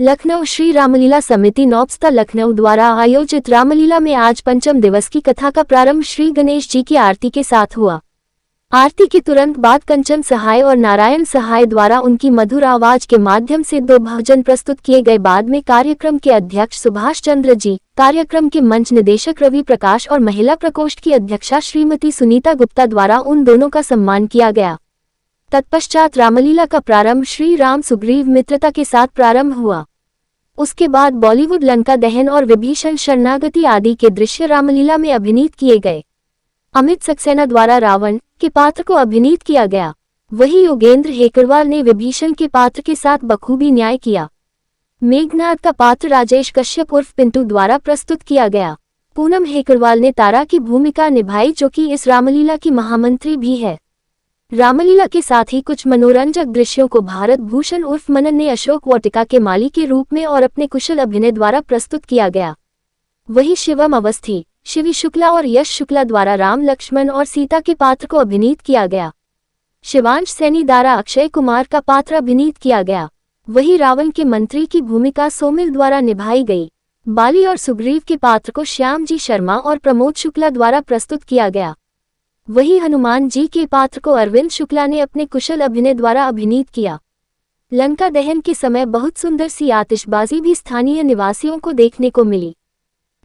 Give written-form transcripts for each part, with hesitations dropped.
लखनऊ श्री रामलीला समिति नौबस्ता लखनऊ द्वारा आयोजित रामलीला में आज पंचम दिवस की कथा का प्रारंभ श्री गणेश जी की आरती के साथ हुआ। आरती के तुरंत बाद कंचन सहाय और नारायण सहाय द्वारा उनकी मधुर आवाज के माध्यम से 2 भजन प्रस्तुत किए गए। बाद में कार्यक्रम के अध्यक्ष सुभाष चंद्र जी, कार्यक्रम के मंच निदेशक रवि प्रकाश और महिला प्रकोष्ठ की अध्यक्षा श्रीमती सुनीता गुप्ता द्वारा उन दोनों का सम्मान किया गया। तत्पश्चात रामलीला का प्रारंभ श्री राम सुग्रीव मित्रता के साथ प्रारंभ हुआ। उसके बाद बॉलीवुड लंका दहन और विभीषण शरणागति आदि के दृश्य रामलीला में अभिनीत किए गए। अमित सक्सेना द्वारा रावण के पात्र को अभिनीत किया गया, वही योगेंद्र हेकरवाल ने विभीषण के पात्र के साथ बखूबी न्याय किया। मेघनाद का पात्र राजेश कश्यप उर्फ पिंटू द्वारा प्रस्तुत किया गया। पूनम हेकरवाल ने तारा की भूमिका निभाई, जो कि इस रामलीला की महामंत्री भी है। रामलीला के साथ ही कुछ मनोरंजक दृश्यों को भारत भूषण उर्फ मनन ने अशोक वाटिका के माली के रूप में और अपने कुशल अभिनय द्वारा प्रस्तुत किया गया। वही शिवम अवस्थी, शिवी शुक्ला और यश शुक्ला द्वारा राम लक्ष्मण और सीता के पात्र को अभिनीत किया गया। शिवांश सैनी द्वारा अक्षय कुमार का पात्र अभिनीत किया गया। वही रावण के मंत्री की भूमिका सोमिल द्वारा निभाई गई। बाली और सुग्रीव के पात्र को श्याम जी शर्मा और प्रमोद शुक्ला द्वारा प्रस्तुत किया गया। वही हनुमान जी के पात्र को अरविंद शुक्ला ने अपने कुशल अभिनय द्वारा अभिनीत किया। लंका दहन के समय बहुत सुंदर सी आतिशबाजी भी स्थानीय निवासियों को देखने को मिली।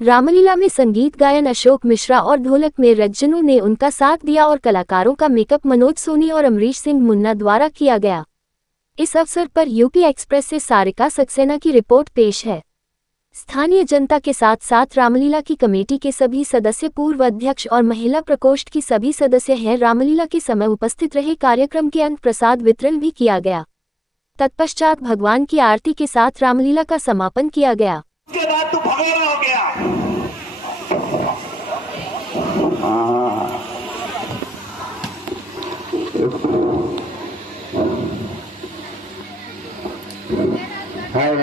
रामलीला में संगीत गायन अशोक मिश्रा और ढोलक में रज्जनू ने उनका साथ दिया और कलाकारों का मेकअप मनोज सोनी और अमरीश सिंह मुन्ना द्वारा किया गया। इस अवसर पर यूपी एक्सप्रेस से सारिका सक्सेना की रिपोर्ट पेश है। स्थानीय जनता के साथ साथ रामलीला की कमेटी के सभी सदस्य, पूर्व अध्यक्ष और महिला प्रकोष्ठ की सभी सदस्य हैं। रामलीला के समय उपस्थित रहे। कार्यक्रम के अंत प्रसाद वितरण भी किया गया। तत्पश्चात भगवान की आरती के साथ रामलीला का समापन किया गया। उसके बाद तू भगोड़ा हो गया। हाय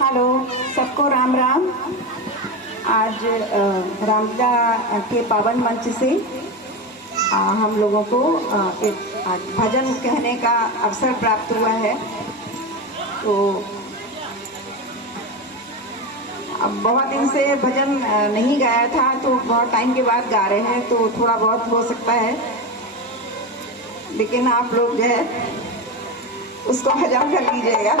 हेलो, सबको राम राम। आज रामलीला के पावन मंच से हम लोगों को एक भजन कहने का अवसर प्राप्त हुआ है। तो अब बहुत दिन से भजन नहीं गाया था, तो बहुत टाइम के बाद गा रहे हैं, तो थोड़ा बहुत हो सकता है, लेकिन आप लोग जो है उसको हजम कर लीजिएगा।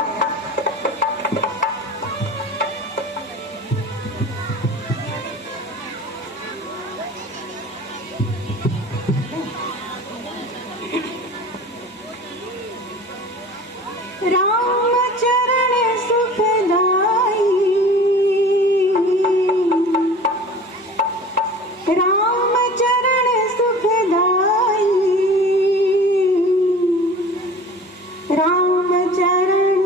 राम चरण सुखदाई, राम चरण सुखदाई, राम चरण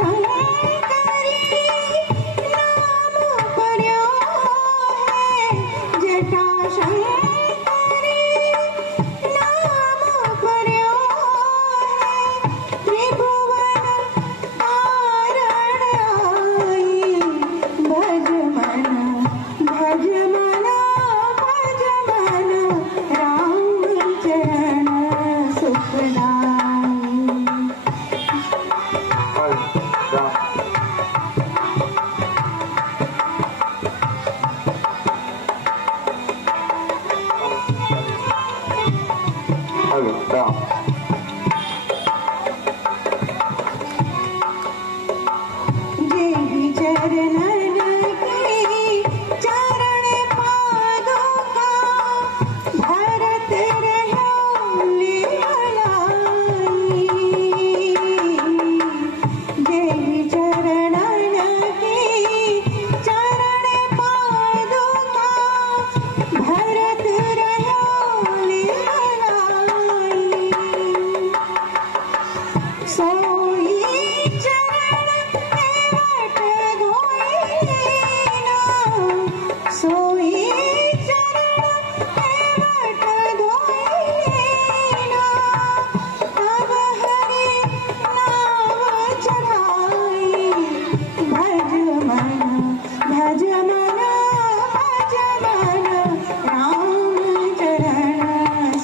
शंकरी नाम पर्यो है जटा शंकरी नाम पर्यो है त्रिभुवन तारण आई भज मन भज मन भज मन राम चरण सुखदाई जेहि चरणन की चरण पादुका भरत रह्यो लीलाई जेहि चरणन की चरण पादुका भरत रह्यो लीलाई सोई चरण एवट धोईना सोई चरण एवट धोईना तब हरि नाम चढ़ाई भज मन भज मन भज मन राम चरण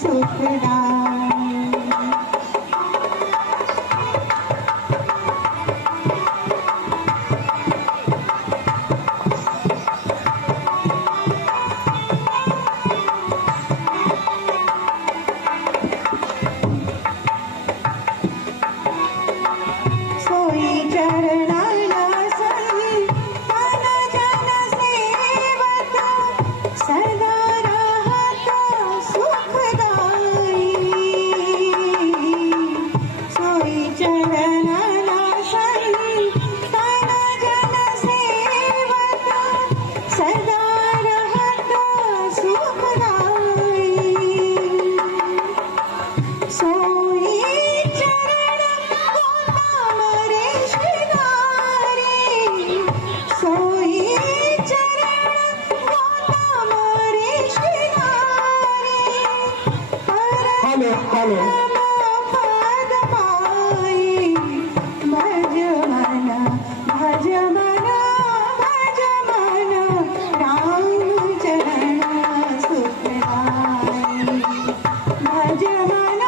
सुखदाई सोई चरणासन तन जन सेवत सदा रहत सुखदाई सोई चरणासन तन जन सेवत सदा रहत सुखदाई सोई चरण गोदाम ऋषिधारी सोई चरण गोदाम ऋषिधारी परम पद पाई भज मन भज मन भज मन राम चरण सुखदाई भज मन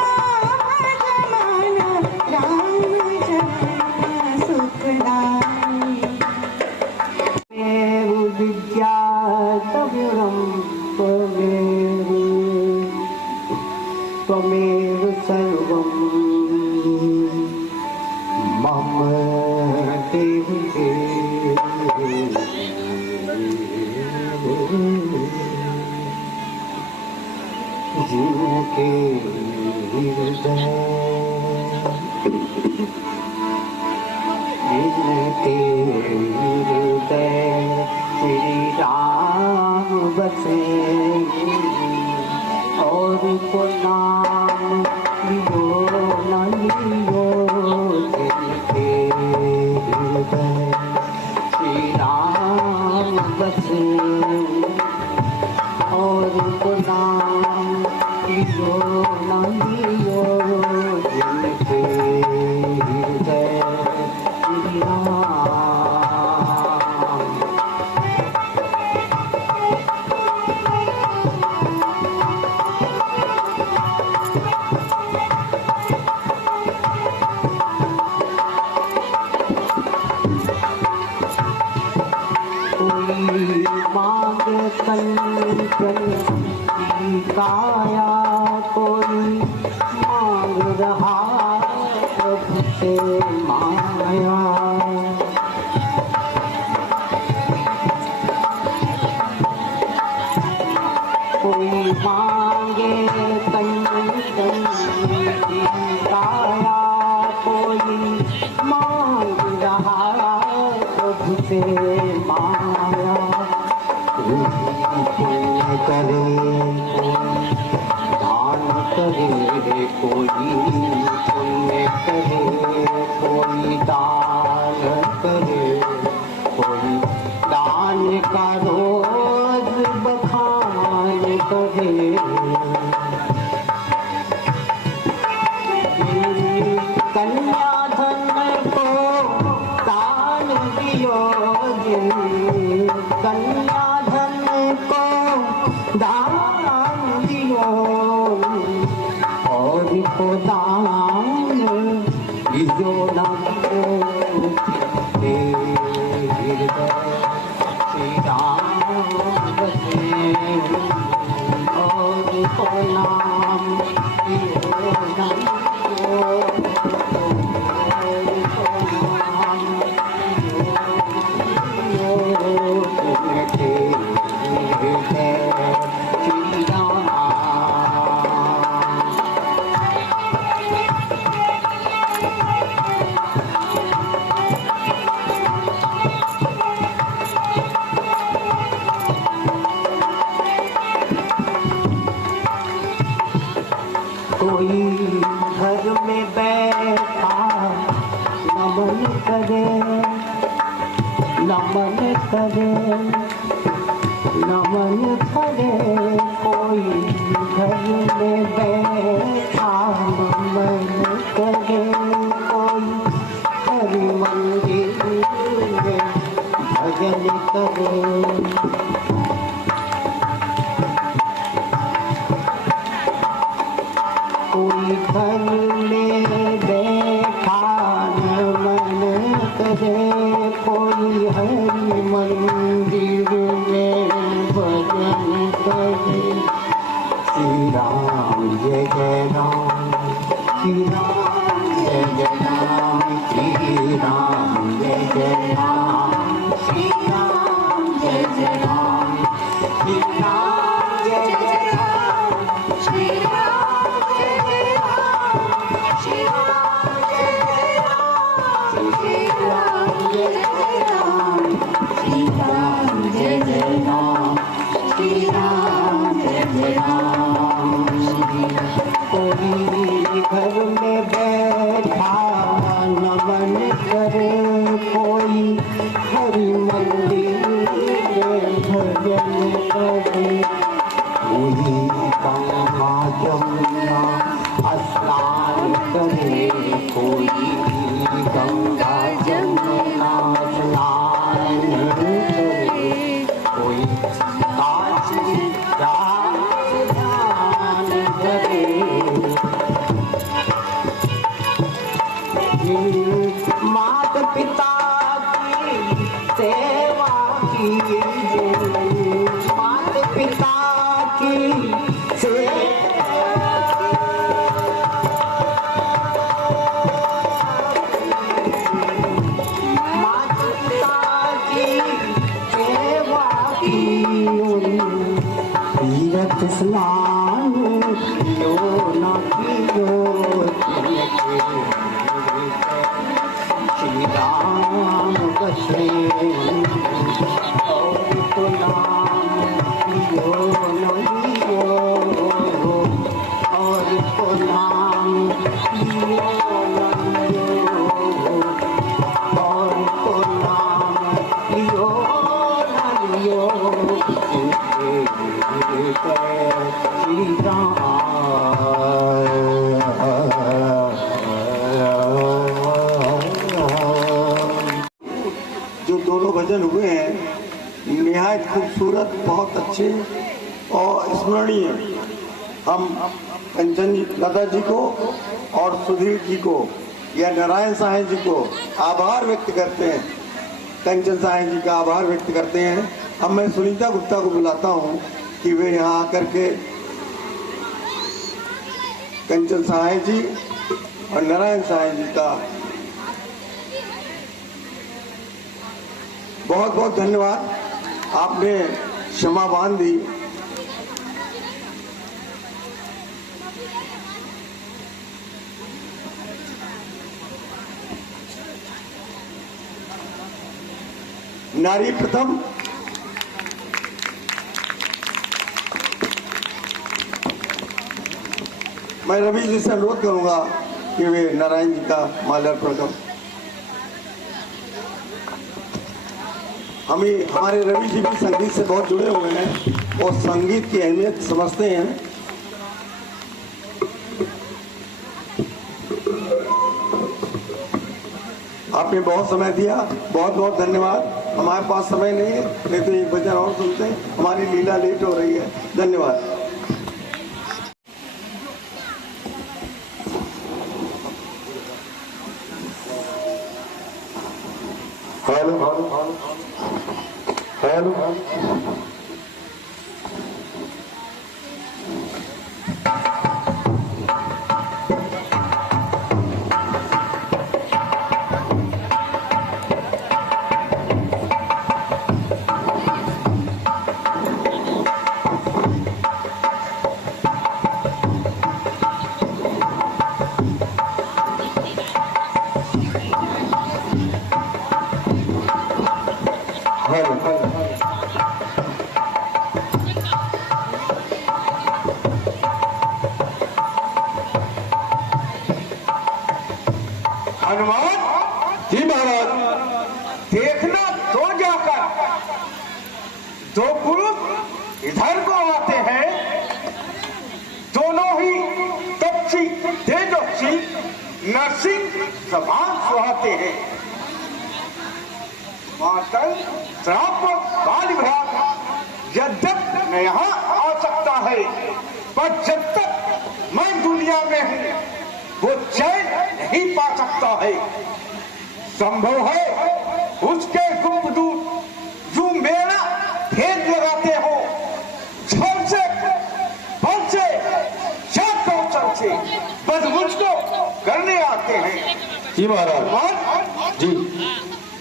भज मन राम चरण सुखदाई मेरु विद्या तविरं त्वमेव सर्वं मम देहि जिनके हृदय जिनके हृदय श्री राम बसे और को नाम लियो न लियो जिनके हृदय श्री राम बसे और को नाम लियो न लियो जिनके हृदय श्री राम मांग कंचन की काया कोई मांग रहा प्रभु से माया कोई मांगे कंचन की काया कोई मांग रहा प्रभु से माया पुण्य करे दान करे कोई पुण्य करे कोई दान कन्याधन को दान दियो और को दान दियो न श्री राम बसे और को नाम दियो कोई घर में बैठा नमन करे नमन करे नमन करे कोई घर में बैठा नमन करे कोई हरि मंदिर में भजन करे कोई घर में बैठा नमन करे कोई हरि मंदिर में भजन करे श्री राम जय जय राम श्री राम जय जय राम श्री राम जय जय राम श्री राम जय जय राम श्री राम जय जय राम श्री कोई घर में बैठा नमन करे कोई हरि मंदिर में भजन करे कोई गंगा जमुना स्नान करे कोई गंगा जमुना स्नान करे कोई काशी स्नान करे मात पिता की सेवा की मात पिता की मात पिता की सेवा की तीर्थ स्नान कियो न कियो श्री राम बसे और को नाम लियो न लियो और को नाम लियो न लियो और को नाम लियो न लियो श्री राम जो दोनों भजन हुए हैं निहायत खूबसूरत बहुत अच्छे और स्मरणीय। हम कंचन लता जी को और सुधीर जी को या नारायण साहय जी को आभार व्यक्त करते हैं, कंचन साहय जी का आभार व्यक्त करते हैं। अब मैं सुनीता गुप्ता को बुलाता हूँ कि वे यहाँ आकर के कंचन साहय जी और नारायण साहय जी का बहुत बहुत धन्यवाद। आपने क्षमा बांध दी। नारी प्रथम मैं रवि जी से अनुरोध करूंगा कि वे नारायण जी का माल्यार्पण करें। हमारे रवि जी भी संगीत से बहुत जुड़े हुए हैं और संगीत की अहमियत समझते हैं। आप आपने बहुत समय दिया, बहुत बहुत धन्यवाद। हमारे पास समय नहीं है, नहीं तो एक भजन और सुनते हैं, हमारी लीला लेट हो रही है। धन्यवाद। Hello hello hello. Hanuman ji महाराज। देखना तो जाकर दो पुरुष इधर को आते हैं, दोनों ही तपसी तेजस्वी नरसिंह समान सुहाते हैं। मातल श्राप कालीभ्रात यद्यप मैं यहाँ आ सकता है, पर जब तक मैं दुनिया में हूँ वो चैन नहीं पा सकता है। संभव है उसके गुप्तदूत जो मेरा भेद लगाते हो, छल से बल से या कौशल से बस मुझको करने आते हैं। जी महाराज जी।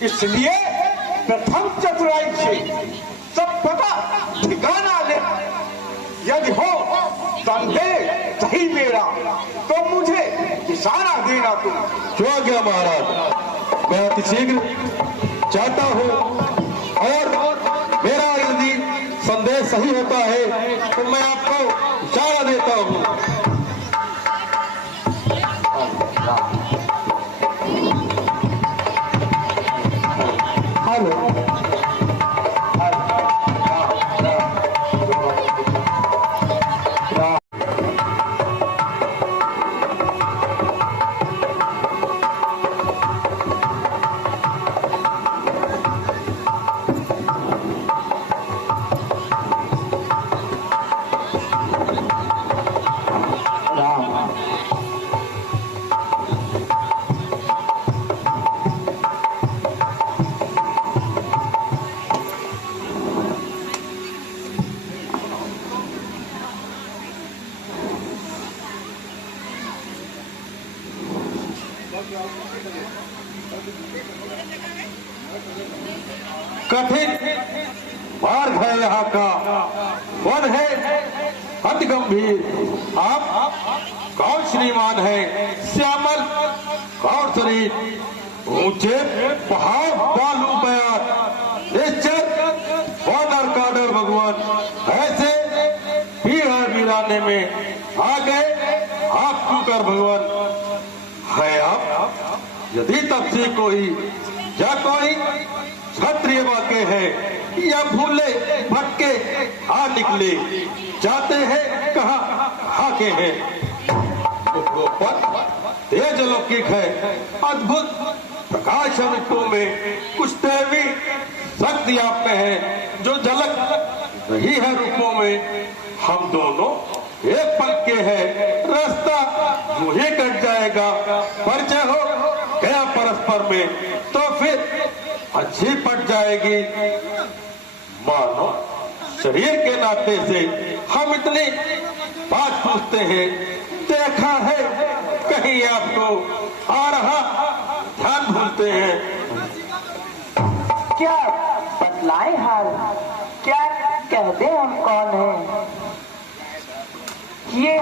इसलिए प्रथम चतुराई से सब पता ठिकाना ले। यदि हो संदेह सही मेरा तो मुझे इशारा देना तुम। क्यों गया महाराज, मैं अति शीघ्र चाहता हूँ, और मेरा यदि संदेश सही होता है तो मैं आपको इशारा देता हूँ। हेलो कठिन मार्ग है यहाँ का, वन है अति गंभीर। आप कौन श्रीमान है, श्यामल कौन शरीर, ऊंचे पहाड़ बालू बयान, का डर भगवान। ऐसे पीड़ा मिलाने में आ गए आप क्यों कर भगवान है आप। यदि तब से कोई या कोई क्षत्रिय वाक्य है या भूले भटके आ निकले, जाते हैं कहाँ हाके हैं। तेज अलौकिक है, अद्भुत प्रकाश अमितों में कुछ दैवी शक्ति आप में है जो झलक रही है रूपों में। हम दोनों एक पल के हैं, रास्ता यूं ही कट जाएगा। परिचय हो गया परस्पर में तो फिर अच्छी पट जाएगी। मानो शरीर के नाते से हम इतनी बात पूछते हैं, देखा है कहीं आपको आ रहा ध्यान भूलते हैं। क्या बतलाए हाल, क्या कह दे हम कौन है, ये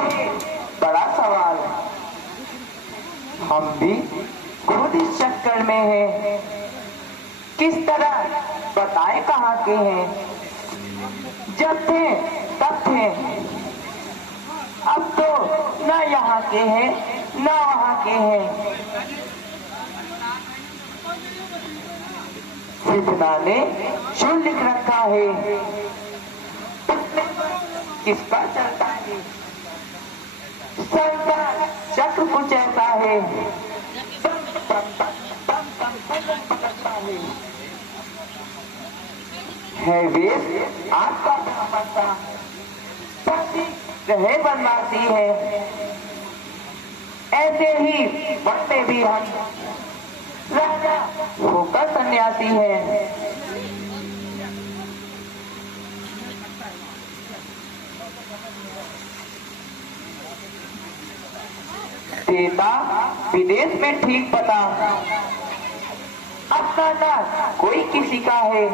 बड़ा सवाल। हम भी खुद इस चक्कर में हैं, किस तरह बताए कहाँ के हैं। जब थे तब थे, अब तो ना यहाँ के हैं ना वहाँ के हैं। सिद्धना ने शुभ लिख रखा है, किसका चलता है संसार चक्र कुछ ऐसा है। है वेश आपका पता पति रहे बनवासी है, ऐसे ही वक्त में भी हम राजा होकर सन्यासी है। देता विदेश में ठीक पता, अपना ना कोई किसी का है,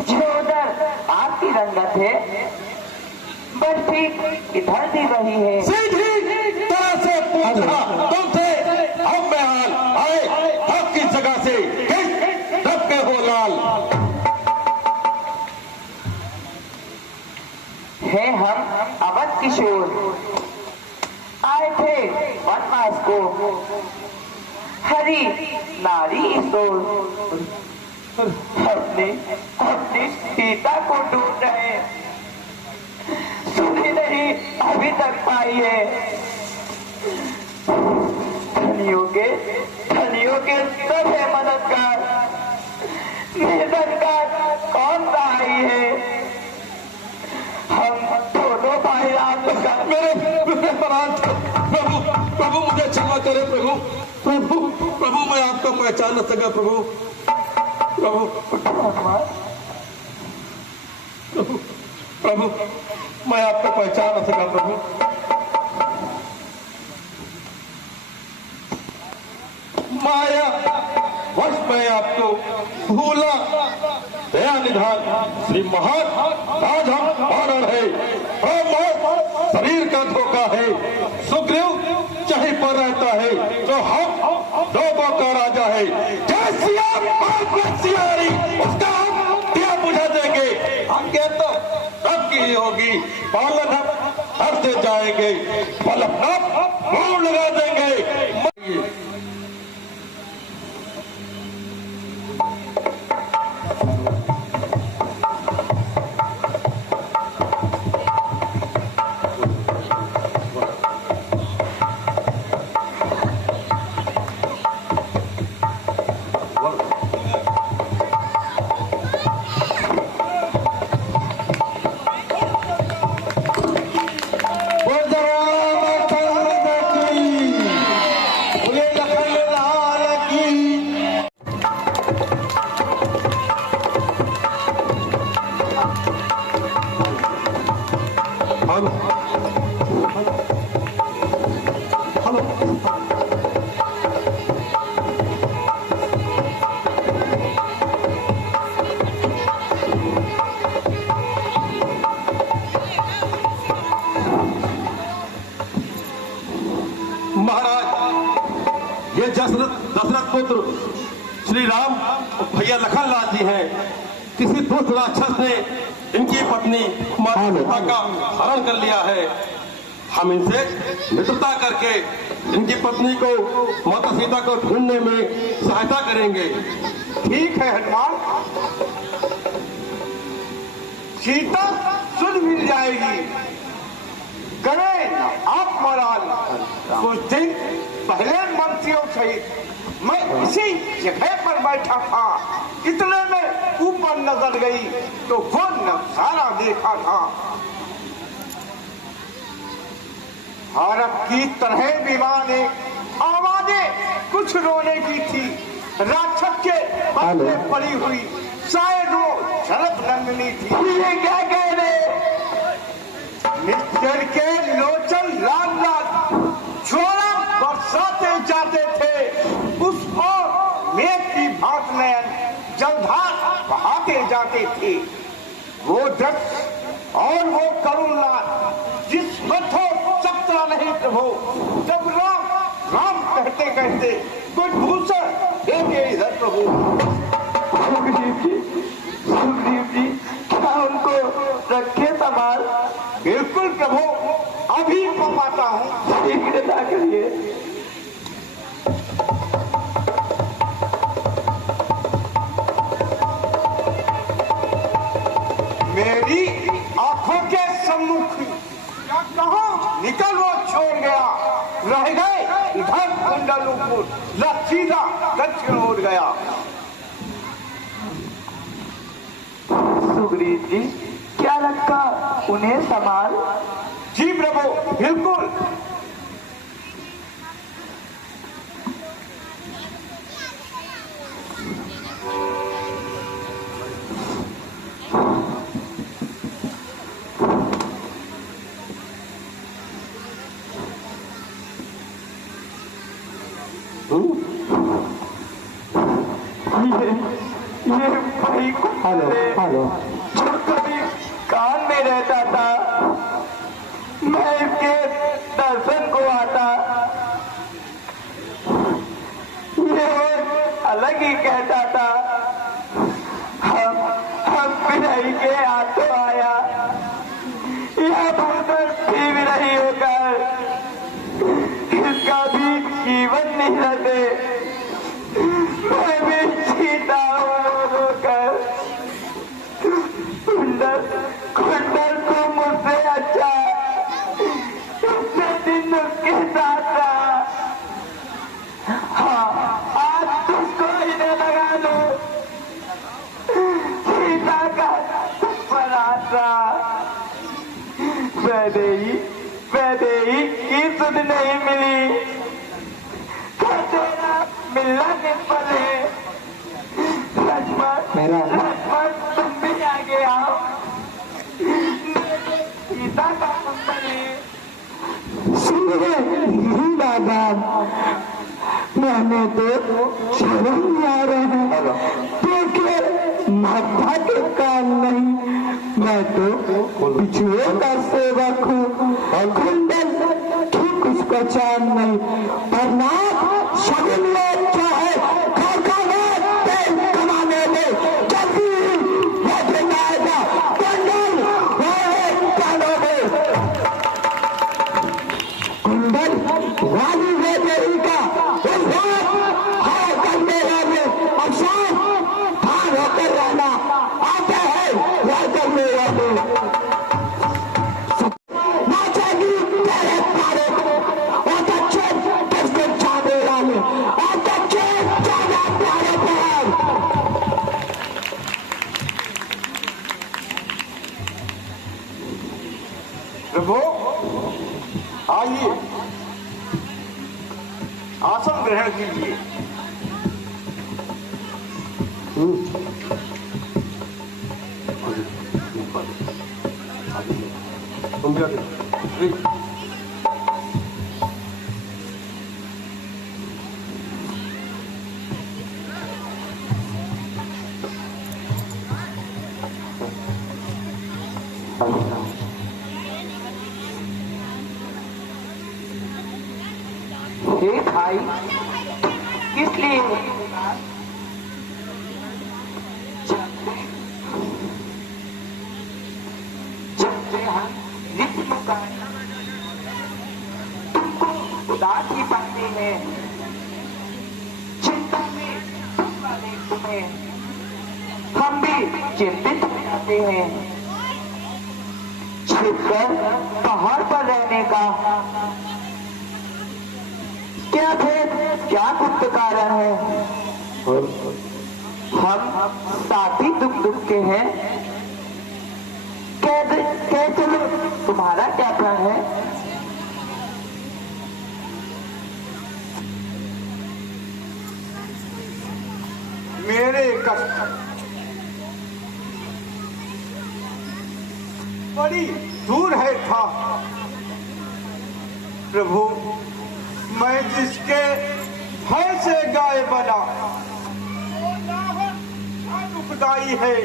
जो उधर आपकी रंगत है बस ठीक इधर भी वही है। सीधी तरह से पूछा तुमसे हम बेहाल आए आपकी जगह से किस रब के हो लाल। है हम अवध किशोर, आए थे वनवास को, हरी नारी ईश्वर अपने अपनी सीता को ढूंढ रहे, सुनी नहीं अभी तक पाई है। धनियों के सब है मददगार, मददगार कौन सा आई है? हम दोनों भाई रात का मेरे परांठ प्रभु प्रभु मुझे क्षमा करे प्रभु प्रभु प्रभु मैं आपको पहचान न सका प्रभु प्रभु प्रभु प्रभु मैं आपको पहचान न सका प्रभु। माया वश मैं आपको भूला, दया निधान श्री महान आज हम ऑनर है, शरीर का धोखा है, सुग्रीव चाहे पर रहता है तो हम लोगों का राजा है। जय सियारी उसका हम क्या बुझा देंगे, आगे तो तब की होगी पालन हम करते जाएंगे, बल अपना मोड़ लगा देंगे। महाराज ये दशरथ पुत्र श्री राम भैया लखन लाल जी हैं। किसी दुष्ट राक्षस ने इनकी पत्नी माता सीता का हरण कर लिया है। हम इनसे मित्रता करके इनकी पत्नी को माता सीता को ढूंढने में सहायता करेंगे। ठीक है हनुमान, सीता सुध मिल जाएगी। करें आप महाराज, कुछ दिन पहले मंत्रियों सहित मैं इसी जगह पर बैठा था, इतने में ऊपर नजर गई तो वो नजारा देखा था। भारत की तरह विमान आवाजें कुछ रोने की थी। राक्षस के बल में पड़ी हुई शायद वो शरद नंदिनी थी। ये क्या कह रहे? मित्र के लोचन लाल लाल छोड़ा बरसाते जाते थे, उस और मेघ की भांत नयन जलधार बहाते जाते थे। वो दृश्य और वो करुण लाल जिस मथो सकता नहीं प्रभु। जब राम राम कहते कहते कुछ भूषण देंगे इधर प्रभु। सुग्रीव जी क्या उनको रखे संभाल? बिल्कुल प्रभु, अभी पमाता हूँ। शीघ्र ना करिए। मेरी आंखों के सम्मुख कहाँ निकल वो छोड़ गया। रह गए इधर कुंडलपुर, सीधा दक्षिण उड़ गया। पुरोहित जी, क्या रखा उन्हें संभाल? जी प्रभु, बिल्कुल। ये भाई को हेलो जो कभी कान में रहता था, मैं इसके दर्शन को आता, ये अलग ही कहता था। हम विरही के हाथों आया, यह भूतर भी विरही होकर इसका भी जीवन नहीं रहते। मैं भी जीता होकर कुंडल को मुझसे अच्छा इतने दिन उसके साथ रहा। हाँ, आज तुझको इन्हें लगा दो, सीता का पराठा। वैदेही की सुध नहीं मिली, तेरा मिलना निष्फल है। लक्ष्मण तुम भी आगे आओ, सीता का कुंडल है। दादा, मैंने तो शर्म आ रहे हैं, देखिए माता के कान नहीं, मैं तो बिछुए का सेवक हूँ और कुंडल ठीक उसका चांद नहीं। पर ना शगुन में क्या है, घर का तेल कमाने में जल्दी वजन आएगा, कुंडल कानों में। कुंडल रानी है देवी का, उस हार करने वाले और शाम हार होकर रहना आते हैं हार करने वाले। नाचेगी तेरे प्यारे को और अच्छे किसके जाने वाले और अच्छे जाना प्यारे प्यार। प्रभु आइए, आसन ग्रहण कीजिए। हे भाई, किस लिए? तुमको उदास ही पाते हैं, चिंता में वाले तुम्हें, हम भी चिंतित हो जाते हैं। छिपकर पहाड़ पर रहने का क्या भेद, क्या गुप्त कारण है? हम साथी दुख के हैं, कह चलो तुम्हारा क्या प्रण है? मेरे कष्ट बड़ी दूर है था प्रभु, मैं जिसके भय से गाय बना दुखदाई है।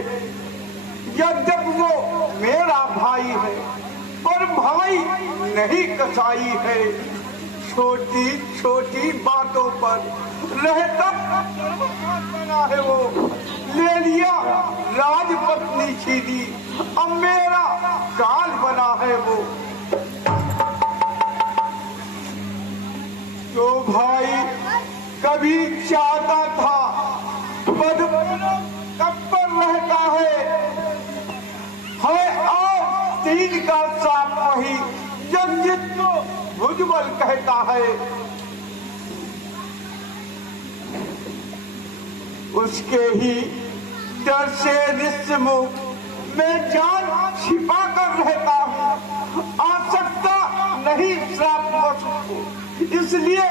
यद्यप वो मेरा भाई है, पर भाई नहीं कसाई है। छोटी छोटी बातों पर रहता बना है वो, ले लिया राजपत्नी छीनी, अब मेरा काल बना है वो। तो भाई कभी चाहता था कब पर रहता है आज तीन का साथ वही जगजीत को भुजबल कहता है। उसके ही डर से निस्मुख मैं जान छिपा कर रहता हूँ, आ सकता नहीं श्राप को, इसलिए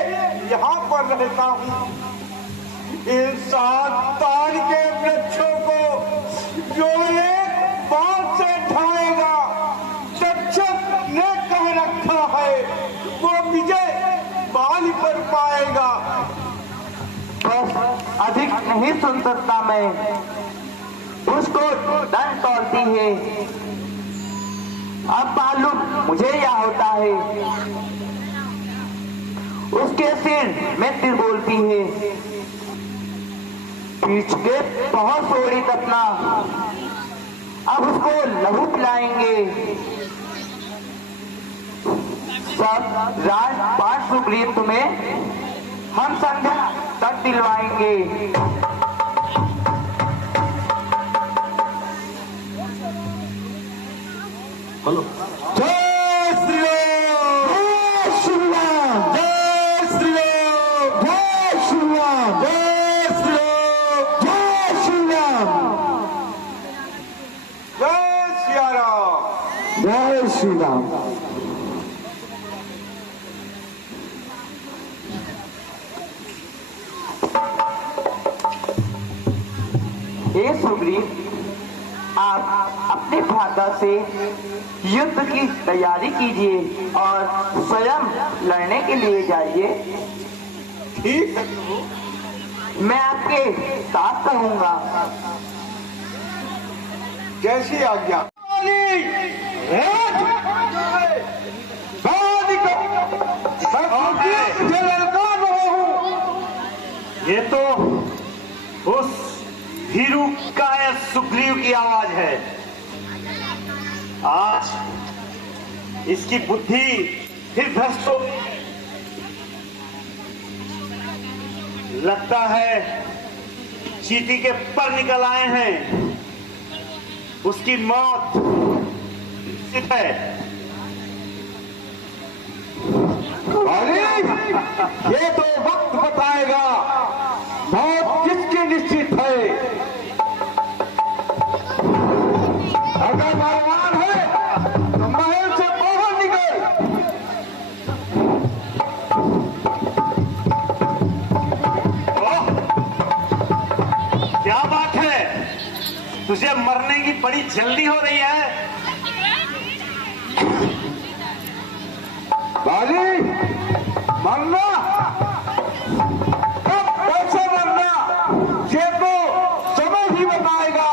यहाँ पर रहता हूँ। इन 7 तार के वृक्षों को जो एक बार से ढाएगा, तक्षक ने कह रखा है वो विजय बाल पर पाएगा। बस अधिक नहीं सुन सकता मैं, उसको दंड तोड़ती है। अब मालूम मुझे क्या होता है, उसके सिर में तिर बोलती है। पीछ के बहुत सोड़ी तपना, अब उसको लहू पिलाएंगे। सब राजपाट सुग्रीव तुम्हें हम संध्या तक दिलवाएंगे। हेलो, जय श्री राम, जय श्री राम, जय श्री राम, जय श्री राम, जय श्री राम, जय श्री राम, जय सिया राम। जय श्री राम। हे सुग्रीव, आप अपने भ्राता से युद्ध की तैयारी कीजिए और स्वयं लड़ने के लिए जाइए। ठीक है प्रभु, मैं आपके साथ रहूंगा। जैसी आज्ञा। मुझे लड़का ये तो उस भीरू कायर सुग्रीव की आवाज है। आज इसकी बुद्धि फिर भ्रष्ट हो गई। लगता है चींटी के पर निकल आए हैं। उसकी मौत निश्चित है। अरे ये तो वक्त बताएगा मौत किसकी निश्चित है। अगर बलवान है तो महल से बाहर निकल। ओह, क्या बात है, तुझे मरने की बड़ी जल्दी हो रही है। बाली मरना, कब कैसे मरना ये तो समय ही बताएगा।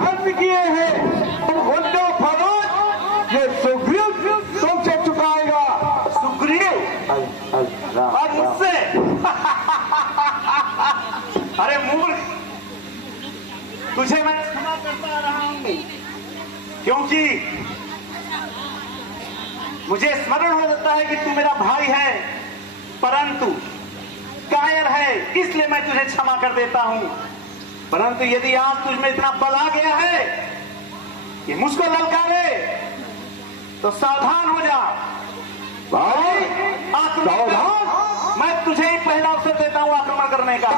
अर्ज किए हैं उनको फरोज ये सुग्रीव तुमसे चुकाएगा। सुग्रीव और मुझसे? अरे मूर्ख, तुझे मैं क्षमा करता रहा हूं क्योंकि मुझे स्मरण हो जाता है कि तू मेरा भाई है, परंतु कायर है, इसलिए मैं तुझे क्षमा कर देता हूं। परंतु यदि आज तुझ में इतना बल आ गया है कि मुझको ललकारे तो सावधान हो जा। भाई आक्रमण, मैं तुझे ही पहला अवसर देता हूं आक्रमण करने का।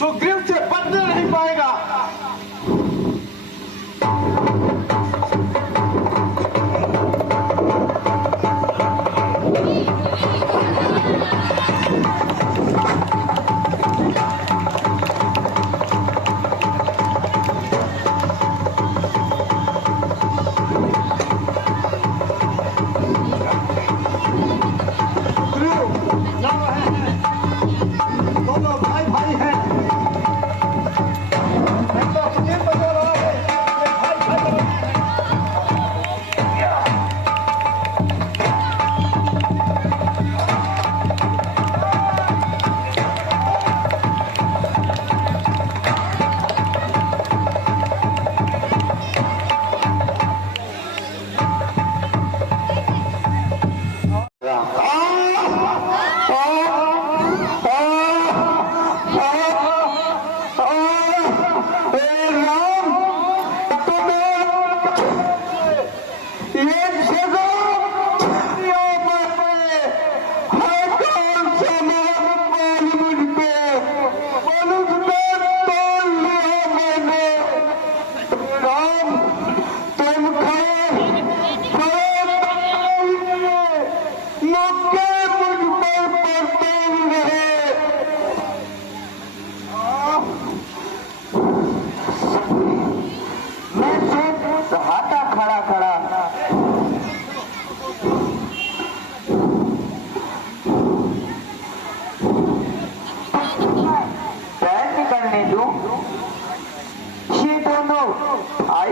सुग्रीव से बचने नहीं पाएगा। दोनों भाई भाई हैं।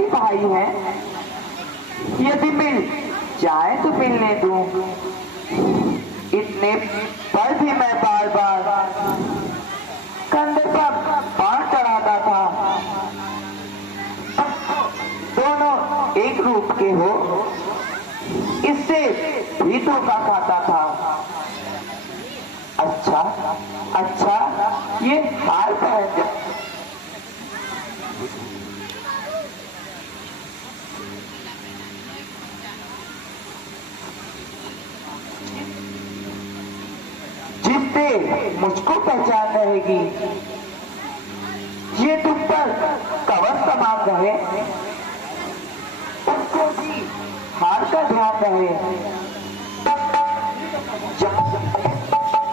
भाई हैं, यदि मिल जाए तो मिलने दूं। इतने पर भी मैं बार बार कंधे पर पार चढ़ाता था। दोनों एक रूप के हो, इससे भी धोखा खाता था। अच्छा अच्छा, ये हाल है। जिससे मुझको पहचान रहेगी, ये तुम पर कवच समान रहे, उसको भी हार का ध्यान रहे।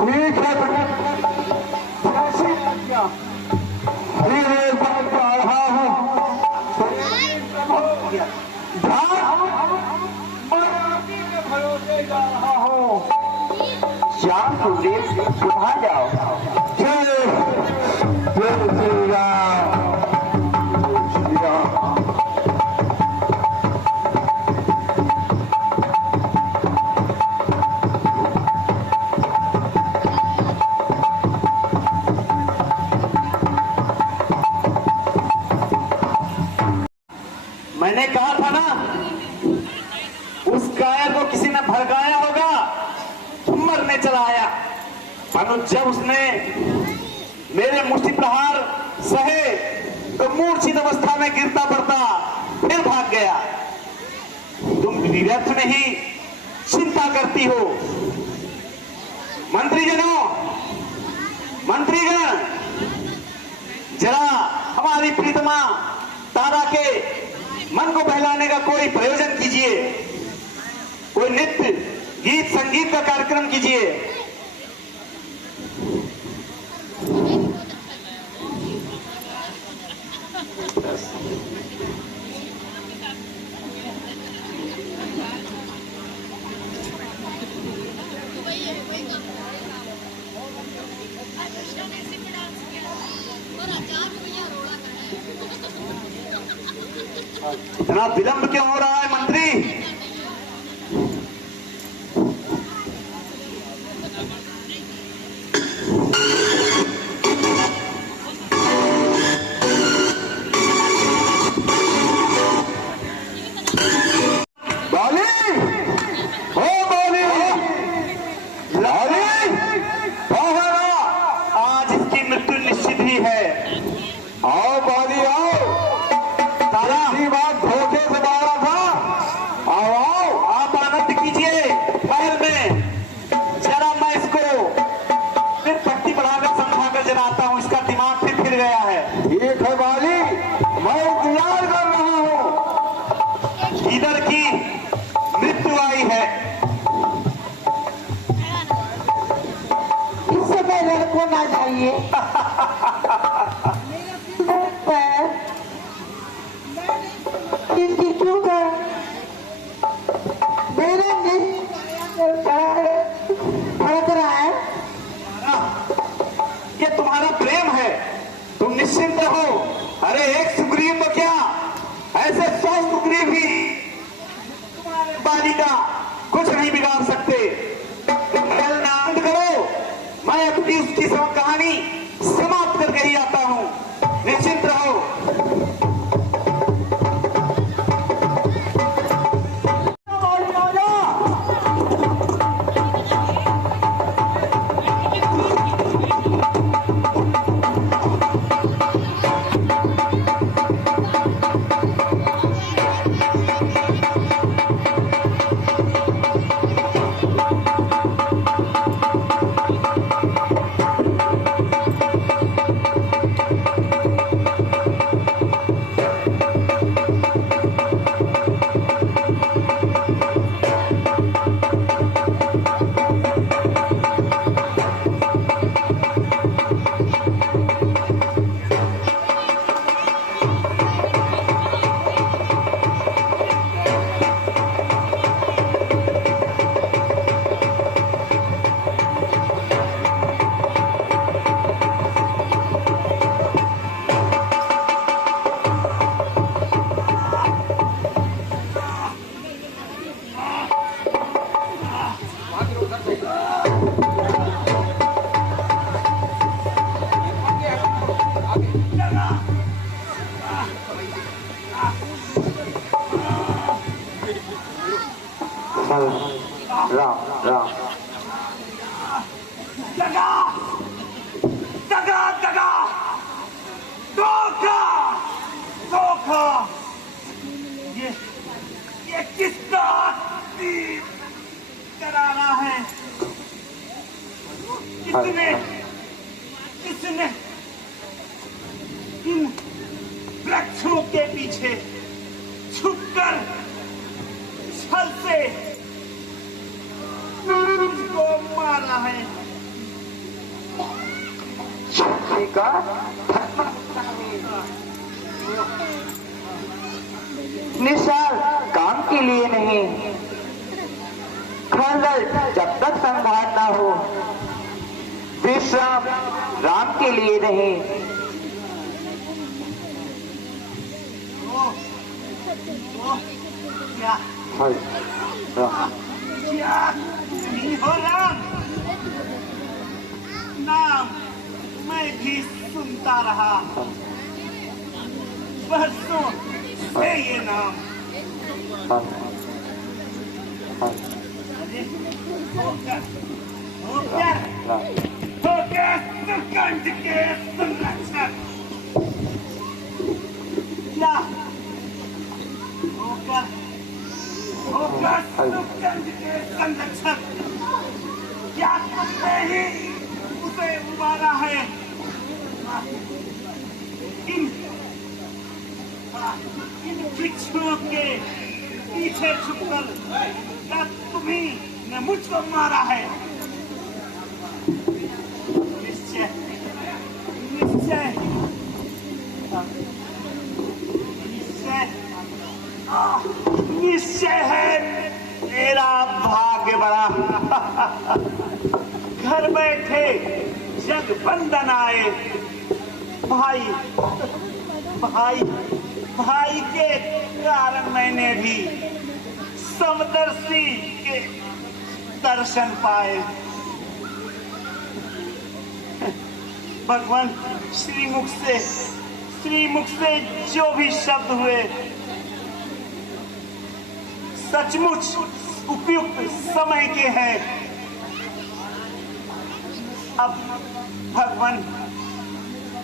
ठीक है, रहा हूँ श्याम सुखदेव, सुधा जाओ। जय श्री राम। मैंने कहा था ना, उस कायर को किसी ने भड़काया होगा, मरने चला आया। परंतु जब उसने मेरे मुष्टि प्रहार सहे तो मूर्छित अवस्था में गिरता पड़ता फिर भाग गया। तुम व्यर्थ में ही चिंता करती हो। मंत्रीजनों, मंत्रीगण, जरा हमारी प्रीतमा तारा के मन को बहलाने का कोई प्रयोजन कीजिए, कोई नृत्य गीत संगीत का कार्यक्रम कीजिए। इतना विलंब क्यों हो रहा है मंत्री? आज इसकी मृत्यु निश्चित ही है। आओ बाली आओ, तारा बात धोखे से मारा था। आओ आओ, आप आनंद कीजिए महल में। जरा मैं इसको फिर पट्टी बढ़ाकर समझाकर जरा आता हूँ, इसका दिमाग फिर गिर गया है। ठीक है वाली, मैं इंतजार कर रहा हूँ। इधर की मृत्यु आई है। इससे पहले को ना जाइए। इनकी क्यों कर मेरे भड़क रहा है। ये तुम्हारा प्रेम है, तुम निश्चिंत रहो। अरे एक सुग्रीव तो क्या, ऐसे 100 सुग्रीव भी तुम्हारे बाली का कुछ नहीं बिगाड़ सकते। चलना बंद करो, मैं अपनी उसकी सब कहानी समाप्त करके ही आता हूँ। निश्चिंत रहो। राम राम। दगा दगा दगा, धोखा धोखा। ये किसका तीर करारा है? किसने इन वृक्षों के पीछे छुपकर छल से इसको मारा है? का निशाल काम के लिए नहीं, खलल जब तक संहार ना हो, विश्राम राम के लिए नहीं। क्या क्या नहीं हो राम? नाम मैं भी सुनता रहा, बरसों से ये नाम। होकर सुगंध के संरक्षक, क्या होकर सुगंध के संरक्षक, क्या तुमने ही उसे उबारा है? इन वृक्षों के पीछे छुपकर क्या तुम्ही ने मुझको मारा है? निश्चय निश्चय निश्चय निश्चय है मेरा भाग्य बड़ा। घर बैठे जग बंधन आए, भाई भाई भाई के कारण मैंने भी समदर्शी के दर्शन पाए। भगवान श्रीमुख से जो भी शब्द हुए सचमुच उपयुक्त समय के हैं। अब भगवान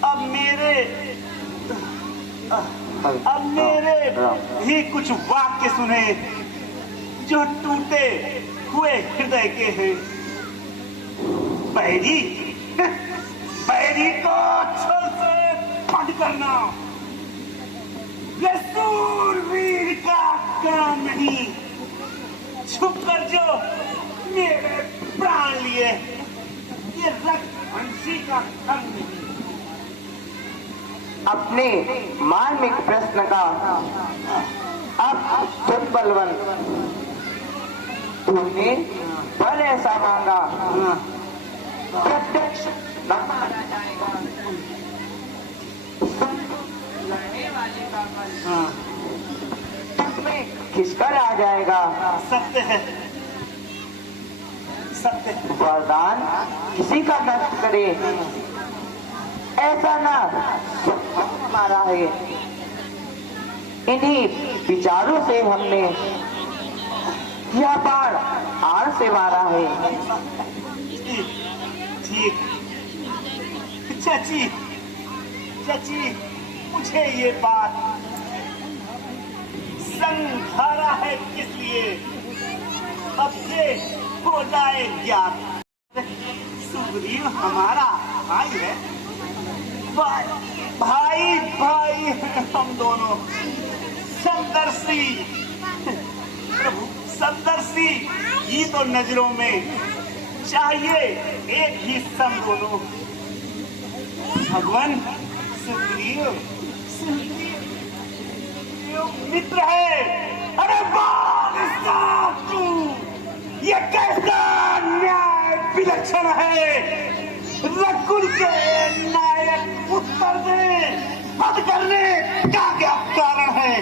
अब मेरे ही कुछ वाक्य सुने जो टूटे हुए हृदय के हैं। बैरी को छल से करना ये सूरवीर का काम नहीं। छुप कर जो मेरे प्राण लिए ये रघुवंशी का धर्म नहीं। अपने मार्मिक प्रश्न का अब सुन बलवन, तूने बल ऐसा मांगा प्रत्यक्ष न मारा जाएगा। लड़ने वाले का बल तुझमें खिसकर आ जाएगा। सत्य है, सत्य है। वरदान किसी का नष्ट करे ऐसा ना मारा है। इन्हीं विचारों से हमने यह बाण आड़ से मारा है। ठीक, चाची, चाची, मुझे ये बात समझाना है किस लिए, अब से हो जाए ज्ञात। सुग्रीव हमारा भाई है, भाई भाई हम दोनों समदर्शी, प्रभु समदर्शी ही तो नजरों में चाहिए एक ही सम दोनों। भगवान सुग्रीव मित्र है। अरे बादशाह तू, ये कैसा न्याय विलक्षण है। रघुकुल के नायक उत्तर दे, वध करने का क्या कारण है।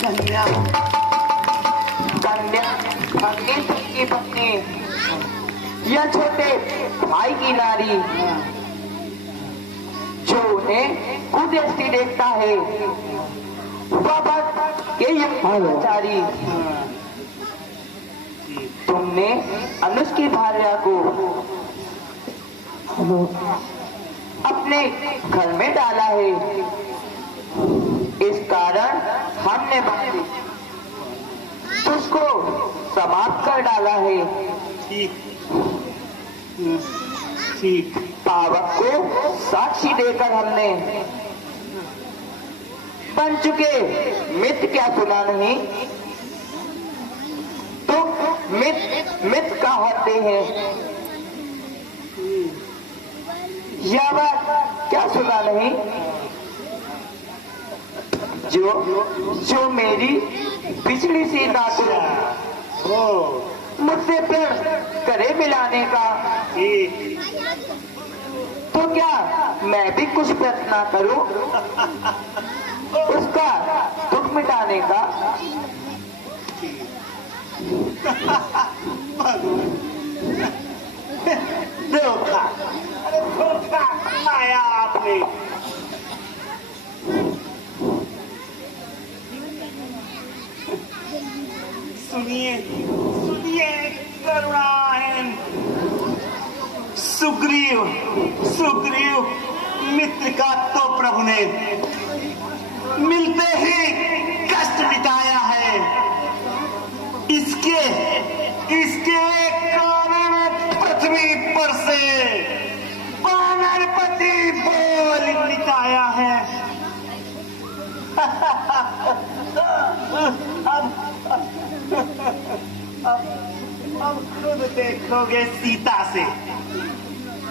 कन्या कन्या भगनीत की पत्नी, यह छोटे भाई की नारी जो उन्हें कुदृष्टि देखता है, वह बस के युगचारी। तुमने अनुज की भार्या को अपने घर में डाला है, इस कारण हमने बांधी तुझको समाप्त कर डाला है। ठीक, ठीक। पावक को साक्षी देकर हमने बन चुके मित्र क्या सुना नहीं। तो मित्र का होते हैं, यह बात क्या सुना नहीं। जो मेरी पिछली सी नातुन मुझसे प्रेम करे मिलाने का, तो क्या मैं भी कुछ प्रयत्न करूं उसका दुख मिटाने का। धोखा, अरे धोखा माया आपने। सुनिए सुनिए करुणायन। सुग्रीव सुग्रीव मित्र का तो प्रभु ने मिलते ही कष्ट मिटाया है। इसके कारण पृथ्वी पर से वानरपति बोल मिटाया है। अब खुद देखोगे सीता से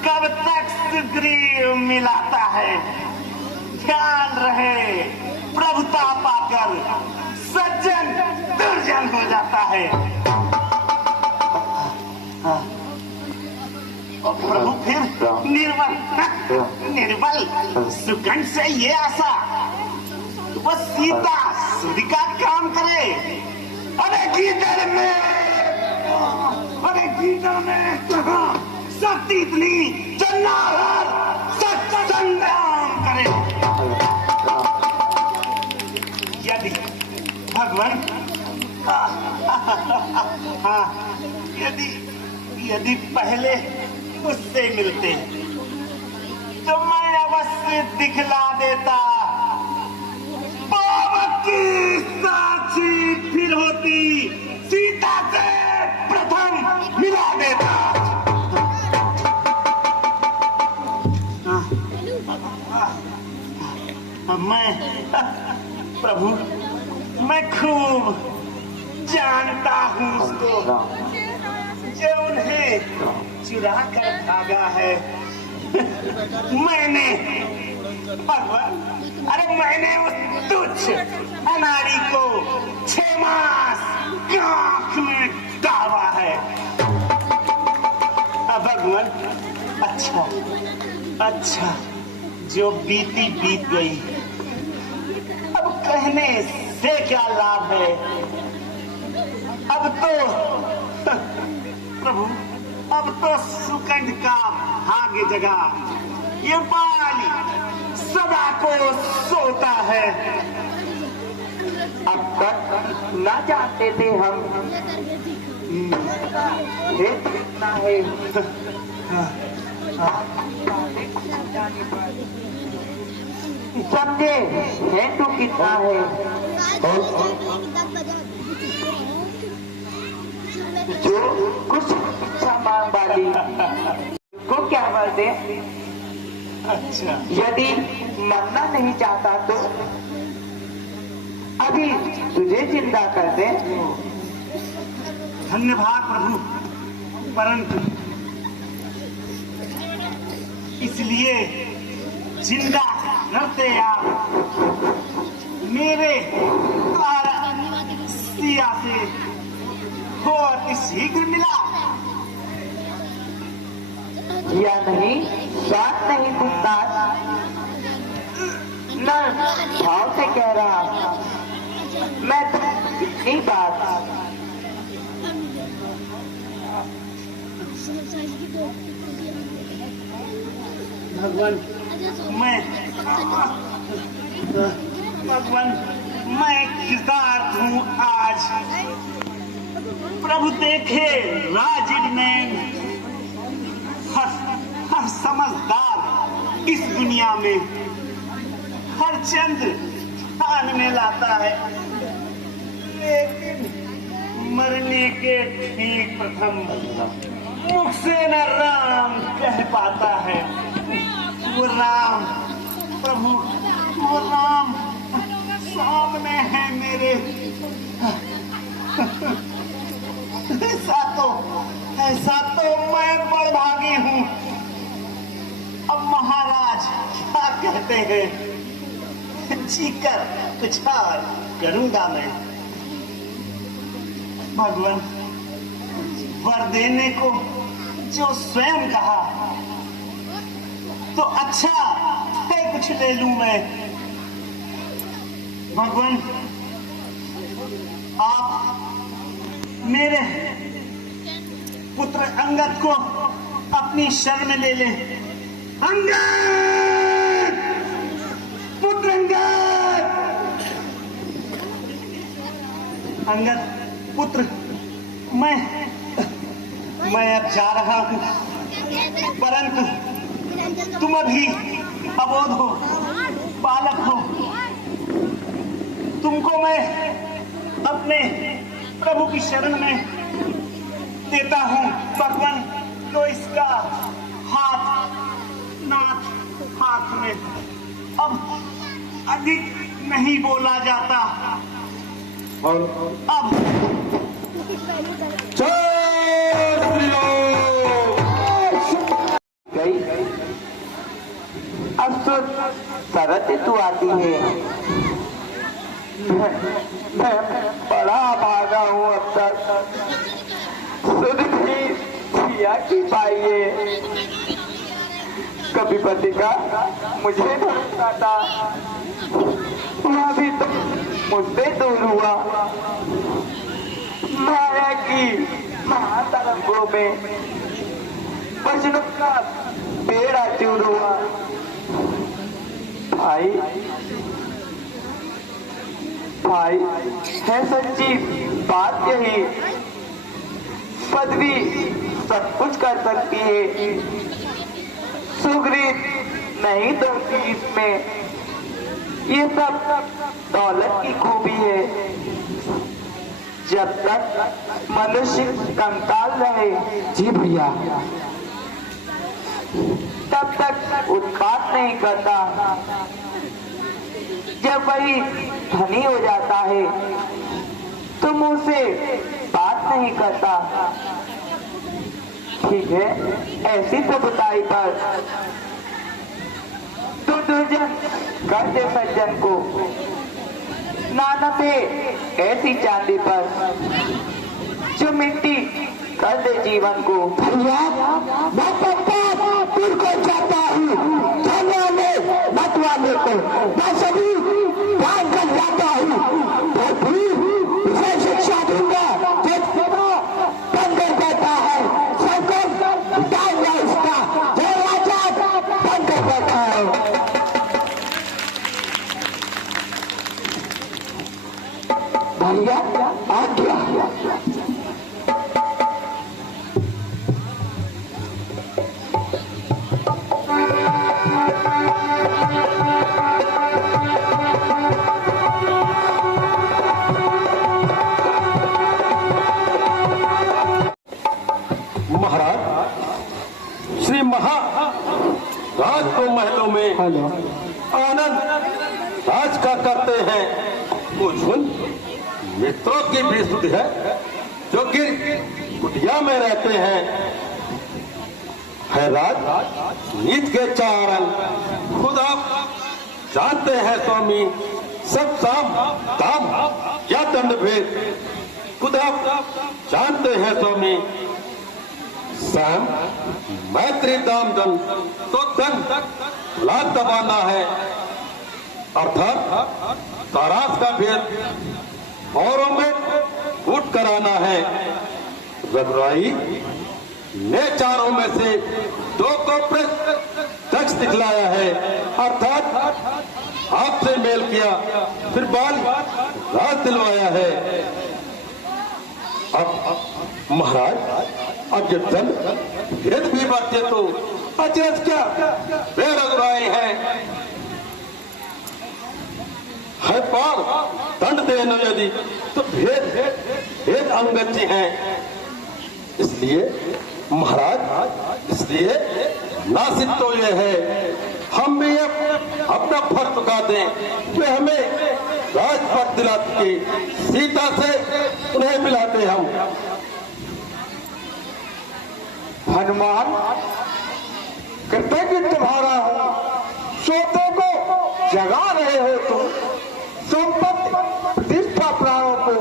कब तक सुग्रीव मिलाता है। ध्यान रहे, प्रभुता पाकर सज्जन दुर्जन हो जाता है। और प्रभु फिर निर्बल सुगंध से ये आशा वह सीता सुधी का काम करे। अरे गीदड़ में कहाँ शक्ति इतनी जो नारद सत्संग्राम करे। यदि भगवान हाँ, यदि पहले उससे मिलते तो मैं अवश्य दिखला देता। पावक की साक्षी फिर होती, सीता से प्रथम मिला देता। मैं प्रभु, मैं खूब जानता हूँ उसको जो उन्हें चुरा कर भागा है। मैंने भगवान, अरे मैंने उस तुच्छ अनाड़ी को 6 मास आंख में डाला है। भगवान, अच्छा जो बीती बीत गई, अब कहने से क्या लाभ है। अब तो प्रभु, अब तो सुकंठ का भाग्य जगा, ये बाली सदा को सोता है। अब तक ना जानते थे हम ये कितना है। समझे है तो कितना है। जो कुछ इच्छा मांग वाली को क्या कर दे। अच्छा, यदि मरना नहीं चाहता तो अभी तुझे जिंदा कर दे। धन्यवाद प्रभु, परंतु इसलिए जिंदा करते आप मेरे सिया से हो अति शीघ्र मिला या नहीं, बात नहीं पूछता न भाव से कह रहा मैं तो इतनी बात। भगवान, मैं कृतार्थ हूँ आज। प्रभु देखे राजीव में हर समझदार इस दुनिया में हर चंद स्थान में लाता है, लेकिन मरने के ठीक प्रथम मुख से न राम कह पाता है। वो राम प्रभु, वो राम सामने है मेरे। ऐसा तो मैं बड़भागी हूँ। अब महाराज क्या कहते हैं, जीकर कुछ और करूंगा मैं। भगवान, वर देने को जो स्वयं कहा तो अच्छा है, कुछ ले लूं मैं। भगवान, आप मेरे पुत्र अंगद को अपनी शरण में ले ले। अंगद, पुत्र अंगद, अंगद पुत्र, मैं अब जा रहा हूँ, परंतु तुम अभी अबोध हो, बालक हो। तुमको मैं अपने प्रभु की शरण में देता हूँ। भगवान, तो इसका हाथ में अब अधिक नहीं बोला जाता। और अब गई अब तो शरत तू आती है। मैं बड़ा भागा हूँ अब तक, सुध भी सिया की पाई है। कभी पति का मुझे भरोसा था, वह भी तो मुझसे दूर हुआ। माया की महातरंगों में वचनों का बेड़ा चूर हुआ। भाई है सच्ची बात यही, पदवी सब कुछ कर सकती है, सुगरीत नहीं दोगी इसमें। ये सब दौलत की खूबी है। जब तक मनुष्य कंकाल रहे, जी भैया, तब तक उत्पात नहीं करता। जब वही धनी हो जाता है तो मुंह से बात नहीं करता। ठीक है, ऐसी तो बुताई पर तो दुर्जन कर दे सज्जन को, नानते ऐसी चांदी पर जो मिट्टी कर दे जीवन को। मैं तुमको जाता हूँ मतवाले को, मैं सभी ध्यान कर जाता हूँ, इसे शिक्षा दूंगा जो बंद बैठा है, सबको डालना इसका जो राजा बंद बैठा है। भैया आ गया। महाराज, श्री महाराज को महलों में आनंद राज का करते हैं। कुछ मित्रों की भी सुधि है जो कि कुटिया में रहते हैं। है राज नीत के चार अंग खुद आप जानते हैं स्वामी, सब साम दाम या दंड भेद खुद आप जानते हैं स्वामी। साम मैत्री दाम दंड तो दंड लाद दबाना है, अर्थात तारास का भेद औरों में फूट कराना है। रघुराई ने चारों में से दो को प्रत्यक्ष दिखलाया है, अर्थात आपसे मेल किया फिर बाल राज दिलवाया है। अब महाराज अब जब धन भेद भी बरते तो अचरज क्या वे रघुराई है पार दंड देना यदि तो भेद अंगची हैं। इसलिए महाराज, इसलिए नासिक तो ये है हम भी अपना फर्ज चुका दें कि हमें राजपथ दिला के सीता से उन्हें मिलाते हम। हनुमान कृतज्ञ तुम्हारा हो, सोते को जगा रहे हो तुम, संपत्ति प्रतिष्ठा प्राणों को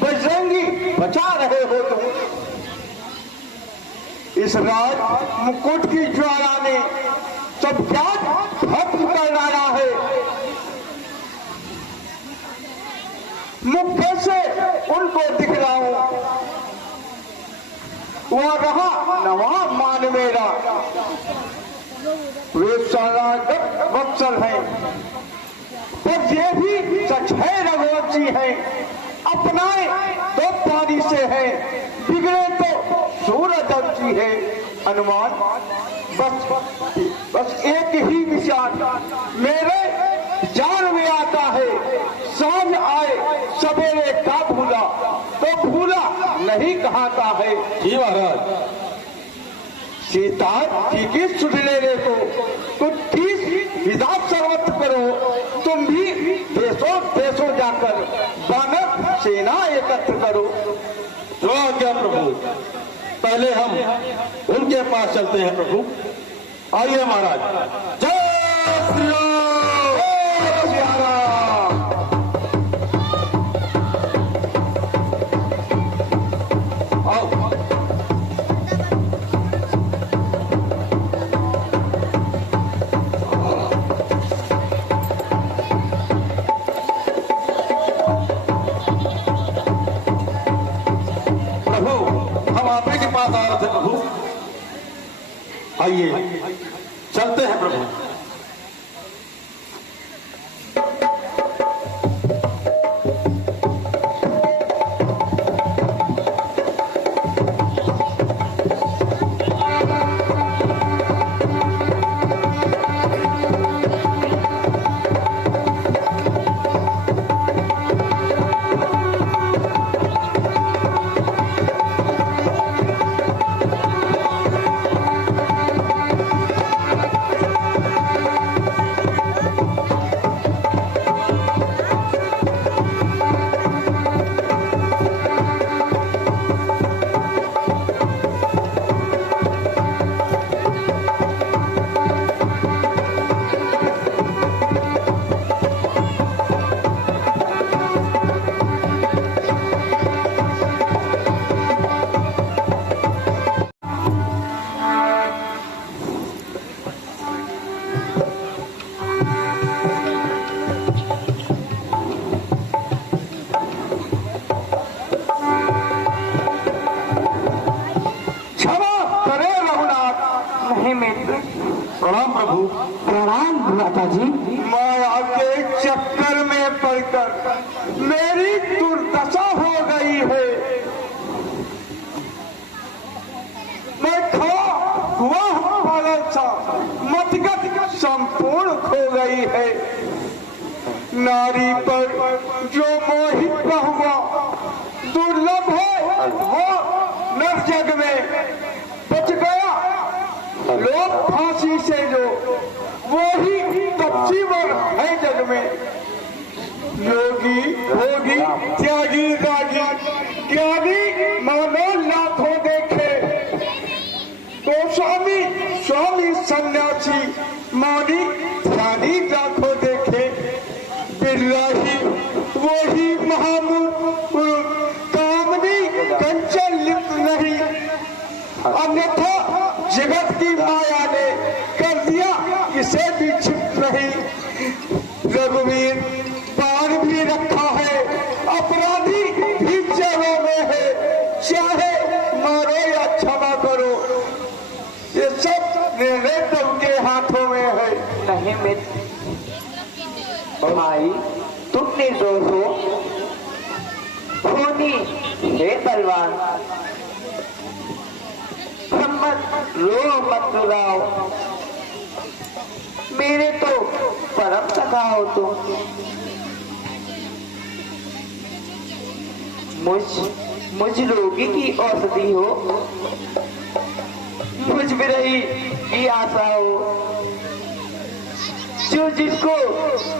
बजरंगी बचा रहे हो तुम। इस राज मुकुट की ज्वाला ने सब ज्ञान भस्म कर डाला है। मुख से उनको दिख रहा हूं, वह रहा नवाब मान मेरा। वे सारागत वत्सल हैं, पर ये भी सच है रघुवर जी हैं। अपनाए तो पानी से है, बिगड़े तो सूरज जी है। हनुमान बस एक ही विचार मेरे जान में आता है, सांझ आए सवेरे का भूला तो भूला नहीं कहता है। जी महाराज, सीता जी की सुध लेने को तो ठीक विदा सर्वत करो, तुम भी देशों देशों जाकर वानर सेना एकत्र करो। जो आज्ञा प्रभु, पहले हम उनके पास चलते हैं प्रभु। आइए महाराज। जय श्री राम। जय श्री राम। आओ। प्रभु, हम आपके के पास आ रहे थे प्रभु। आइए चलते हैं प्रभु। माता जी? माया के चक्कर में पड़कर मेरी दुर्दशा हो गई है। मैं खा हुआ पागल सा मतगत संपूर्ण खो गई है। नारी पर जो मोहित हुआ दुर्लभ है वो नर जग में बच गया। लोग फांसी से जो वही तपसीवर है जग में। योगी भोगी त्यागी रागी ज्ञानी मानो लाखों देखे तो स्वामी स्वामी सन्यासी मौनी ध्यानी लाखों देखे। बिरला ही वही महामूर्ख कामनी कंचन लिप्त नहीं। अन्यथा जगत की माया ने कर दिया इसे भी छिप नहीं। रघुवीर बाण भी रखा है अपराधी भी जेलों में है। चाहे मारो या क्षमा करो ये सब निर्णय तुमके हाथों में है। नहीं मित्र माई, तुम निर्दोष हो। खूनी हे बलवान, मत रो मत रुलाओ। मेरे तो परम सखा हो तुम। मुझ रोगी की औषधि हो, मुझ विरही की आशा हो। जो जिसको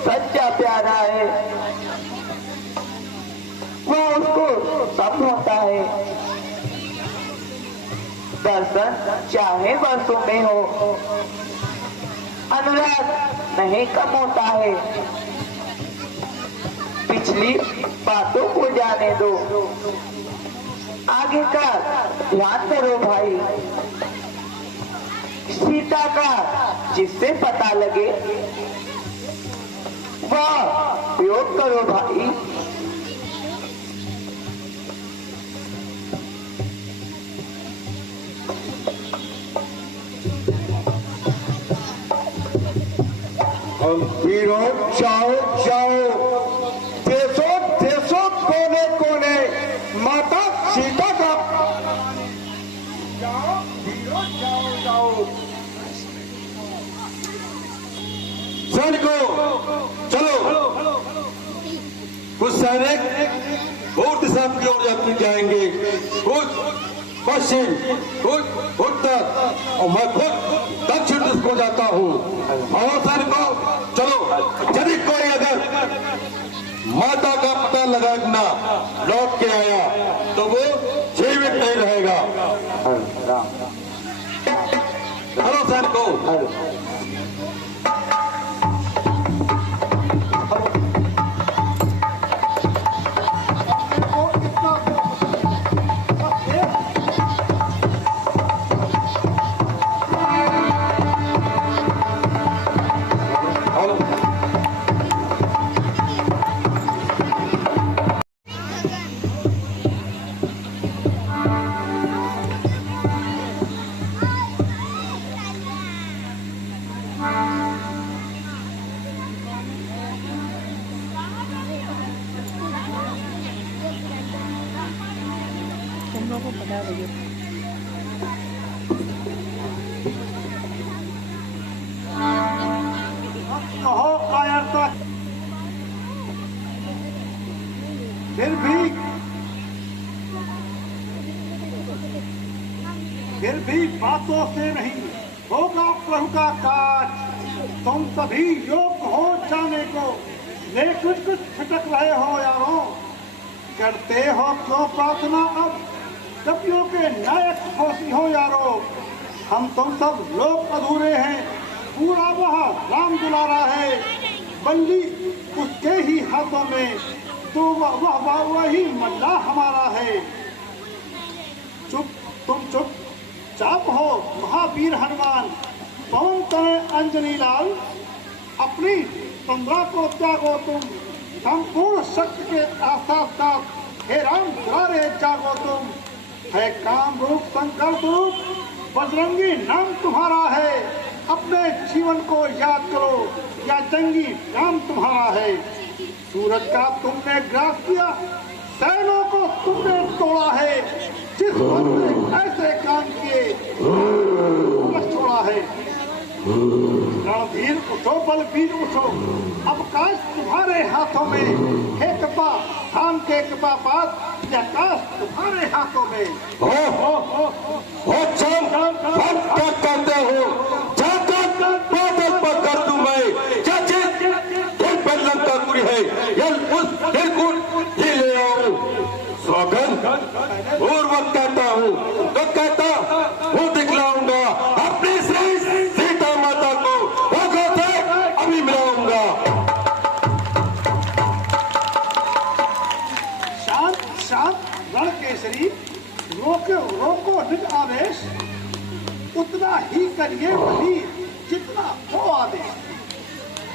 सच्चा प्यारा है वह उसको सब होता है। दर्शन चाहे वर्षों में हो, अनुराग नहीं कम होता है। पिछली बातों को जाने दो, आगे का ध्यान करो भाई। सीता का जिससे पता लगे वह प्रयोग करो भाई। वीरों जाओ जाओ देशों देशों कोने कोने माता सीता का जाओ वीरों जाओ जाओ। सैनिकों चलो, कुछ सैनिक पूर्व दिशा की ओर जाएंगे, कुछ पश्चिम, कुछ उत्तर और मैं खुद दक्षिण दिशा को जाता हूँ। और सैनिकों चलो, यदि कोई अगर माता का पता लगाना लौट के आया तो वो जीवित नहीं रहेगा। हेलो सैनिकों, कहो कायरता फिर भी बातों से नहीं होगा प्रभु का काज। तुम सभी योग्य हो जाने को ले कुछ कुछ खटक रहे हो यारों। करते हो क्यों प्रार्थना अब कपियों के नायक होती हो यारो। हम तुम सब लोग अधूरे हैं, पूरा वह राम दुलारा है। बंदी उसके ही हाथों में तो वही मल्ला हमारा है। चुप तुम चुप चाप हो महावीर हनुमान। पवन तनय अंजनी लाल अपनी तंद्रा को त्यागो तुम। संपूर्ण शक्ति के आसाद साथ हे राम दुलारे जागो तुम। है काम रूप संकल्प रूप बजरंगी नाम तुम्हारा है। अपने जीवन को याद करो जंगी काम तुम्हारा है। सूरज का तुमने ग्रास किया, सैनों को तुमने तोड़ा है। जिस वक्त ने ऐसे काम किए बस छोड़ा है। रणधीर उठो, बलबीर उठो, अब काश तुम्हारे हाथों में है कपा धाम के कपा पात, या काश तुम्हारे हाथों में हो चल, हम क्या करते हो? जाकर बादल पर कर दूं मैं, चाचे दिल पर लंका पूरी है, ये उस दिल को ही ले आऊं। सौगंध पूर्वक कहता हूँ, तो कहता हूँ दिखलाऊंगा अपनी श्री सीता माता को, होगा से अभी मिलाऊंगा। शांत शांत रण केसरी, रोको रोको निज आवेश, उतना ही करिए बलि जितना हो आदेश।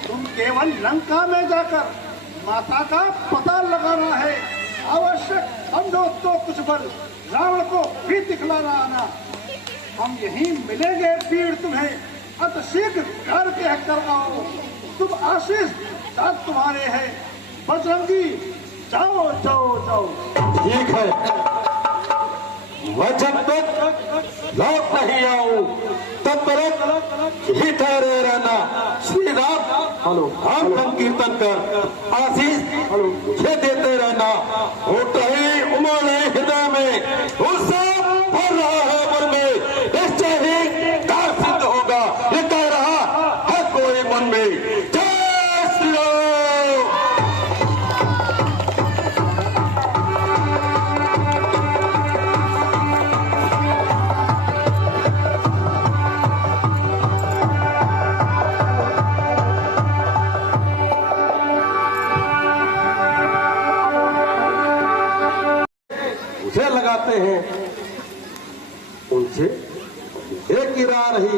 तुम केवल लंका में जाकर माता का पता लगाना है। आवश्यक समझो तो कुछ बल रावण को भी दिखलाना आना। हम यहीं मिलेंगे वीर तुम्हें, अत शीघ्र घर के कर आओ। तुम आशीष साथ तुम्हारे हैं, बजरंगी जाओ जाओ जाओ। ठीक है, मैं जब तक लौट नहीं आऊं तब तक ही ठहरे रहना। श्री राम राम संकीर्तन कर आशीष ये देते रहना। होता ही उमड़ हृदय में उत्साह भर रहा है मन में, निश्चय ही कार्य सिद्ध होगा, ये कह रहा है कोई मन में। जय श्री राम। उसे लगाते हैं, उनसे एक ही राह रही,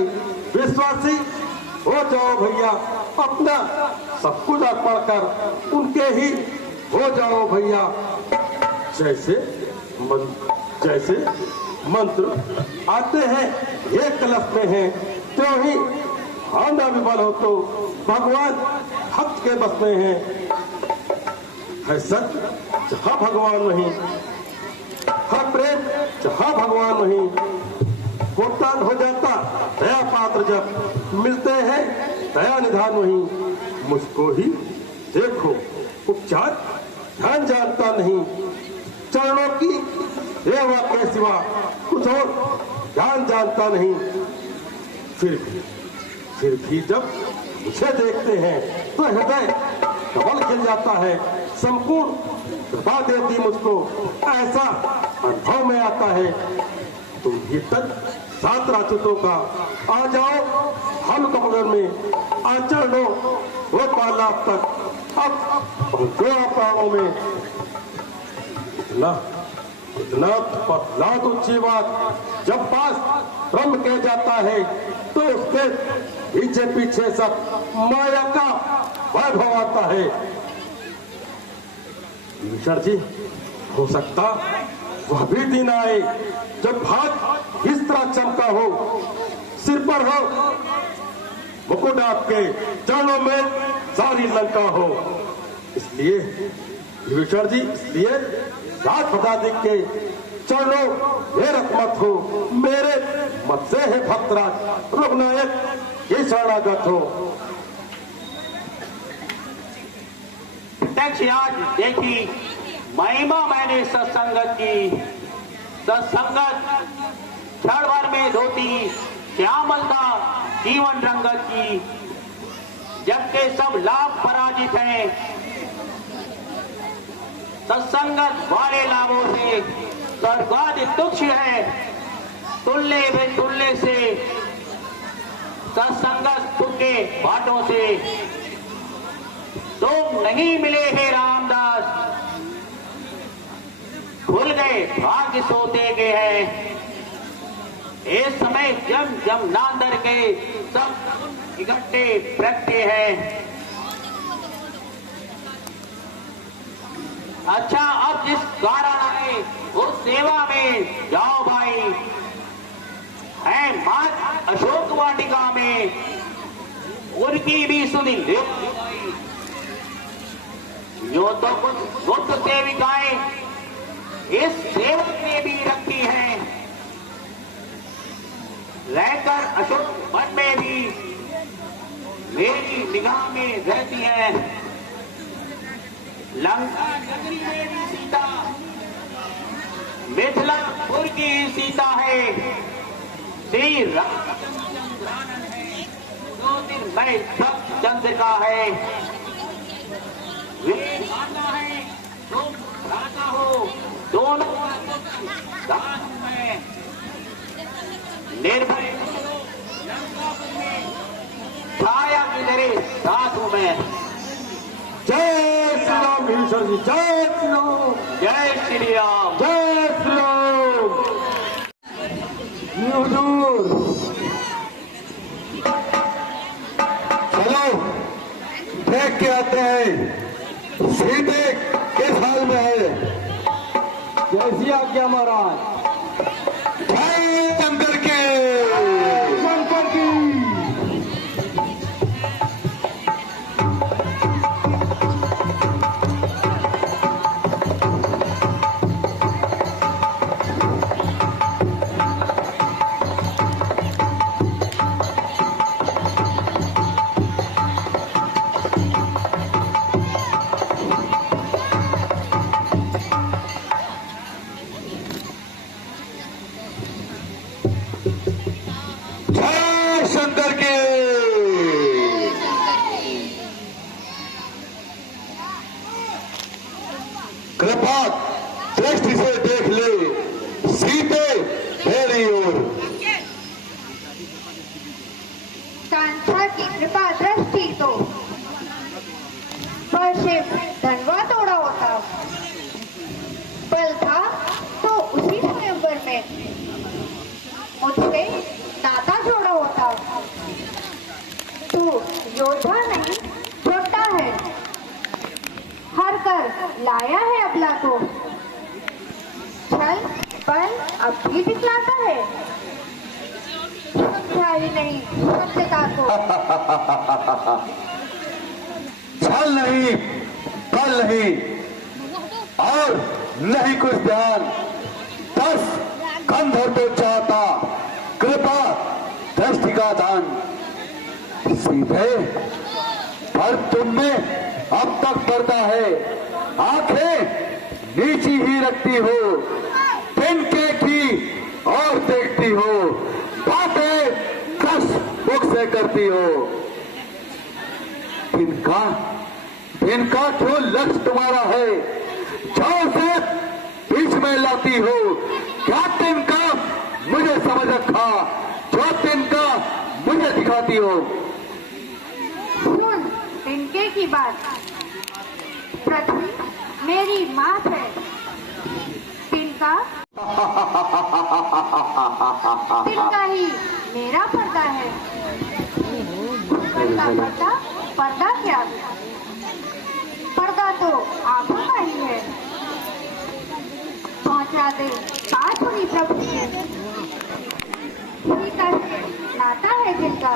विश्वासी हो जाओ भैया, अपना सब कुछ अर्पण कर उनके ही हो जाओ भैया। जैसे मंत्र आते हैं एक कलश में है, तो ही आना विफल हो तो भगवान भक्त के बस में है सच जहाँ भगवान नहीं, हर प्रेम जहाँ भगवान नहीं। कोटान हो जाता दया पात्र जब मिलते हैं दया निधान वहीं। मुझको ही देखो उपचार ध्यान जानता नहीं, चरणों की सेवा के सिवा कुछ और ज्ञान जानता नहीं। फिर भी जब मुझे देखते हैं तो हृदय कमल खिल जाता है। संपूर्ण कृपा देती मुझको ऐसा अनुभव में आता है। तुम ही तक 7 राजपूतों का आ जाओ हम कमर में, आचरण लो वो पाला तक अब पहुंचो प्राणों में। इतना पतला तो अच्छी बात जब पास ब्रह्म कह जाता है तो उसके पीछे पीछे सब माया का वैभव आता है। विशाल जी, हो सकता वह भी दिन आए जब भाग इस तरह चमका हो, सिर पर हो मुकुट आपके, चरणों में सारी लंका हो। इसलिए विशाल जी, इसलिए राज प्रदादिक के चरणों में रत्मत हो, मेरे मत से है भक्तराज रघुनायक ये शरणागत हो। प्रत्यक्ष आज देखी महिमा मैंने सत्संगत की, सत्संगत क्षण भर में धोती श्यामलता जीवन रंगत की। जग के सब लाभ पराजित हैं, सत्संगत वाले लाभों से स्वर्गादि तुच्छ है। तुल्य में तुल्य से सत्संगत सुख के बाटों से तुम नहीं मिले हे रामदास, भूल गए भाग्य सोते गए हैं। इस समय जम नांदर के सब इकट्ठे प्रगटे हैं। अच्छा, अब जिस कारण आए उस सेवा में जाओ भाई। है मात अशोक वाटिका में उनकी भी सुनी यूं तो कुछ बुद्ध सेविकाएं इस सेवक ने भी रखी हैं, रहकर अशोक वन में भी मेरी निगाह में रहती है। लंका नगरी में भी सीता मिथिलापुर की सीता है। श्री रामचंद्र है, दो दिन में सब चंद्रिका है। वे माता है, तुम राजा हो, दोनों दान में निर्भय लंकापुर में छाया की तेरे साथ हूं मैं। जय श्री राम भीषण जी, जय श्री राम, जय श्री राम। जय श्री राम। हुजूर चलो देख के आते हैं सीते किस हाल में है। जैसी आज्ञा महाराज। जय शंकर के, शंकर की। कृपा दृष्टि से देख ले सीते मेरी ओर। कांता की कृपा दृष्टि तो पर शिव धनवा तोड़ा होता, बल था तो उसी स्वयंवर में मुझसे नाता जोड़ा होता। तू योद्धा नहीं छोटा है, हर कर लाया है अबला को, छल बल अब भी दिखलाता है, समझा ही नहीं सत्यता को। छल नहीं, बल नहीं और नहीं कुछ ध्यान, बस कंधर तो चाहता कृपा दृष्टि का दान। सीधे पर तुम में अब तक पड़ता है, आंखें नीची ही रखती हो, तिनके की और देखती हो, बातें कस मुख से करती हो। तिनका जो लक्ष्य तुम्हारा है, जाओ से बीच में लाती हो, क्या तिनका मुझे समझ रखा, जो तिनका मुझे दिखाती हो। सुन तिनके की बात, पृथ्वी मेरी मात है, तिनका ही मेरा पर्दा है। पर्दा पर्दा क्या, पर्दा तो आंखों का ही है। पहुंचा दे बात हुई प्रभु से, सीता से नाता है जिनका,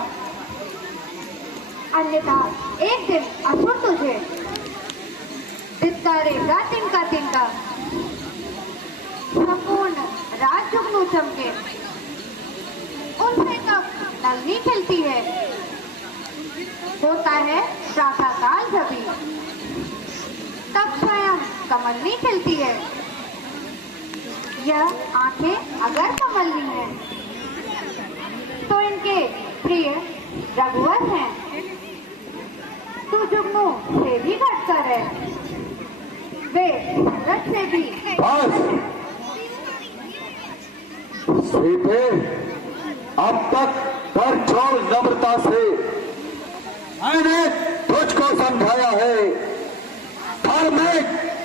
अन्यथा एक दिन असुर तुझे धिक्कारेगा तिनका तिनका। संपूर्ण रात जुगनू चमके, उनसे कब नलनी खिलती है, होता है प्रातः काल जभी, तब स्वयं कमलनी खिलती है। यह आंखें अगर कमलनी है तो इनके प्रिय रघुवर हैं, तू जुगनू से भी घटकर है, वे भरत से भी। सीते अब तक पर छोड़ नम्रता से मैंने तुझको समझाया है, पर मैं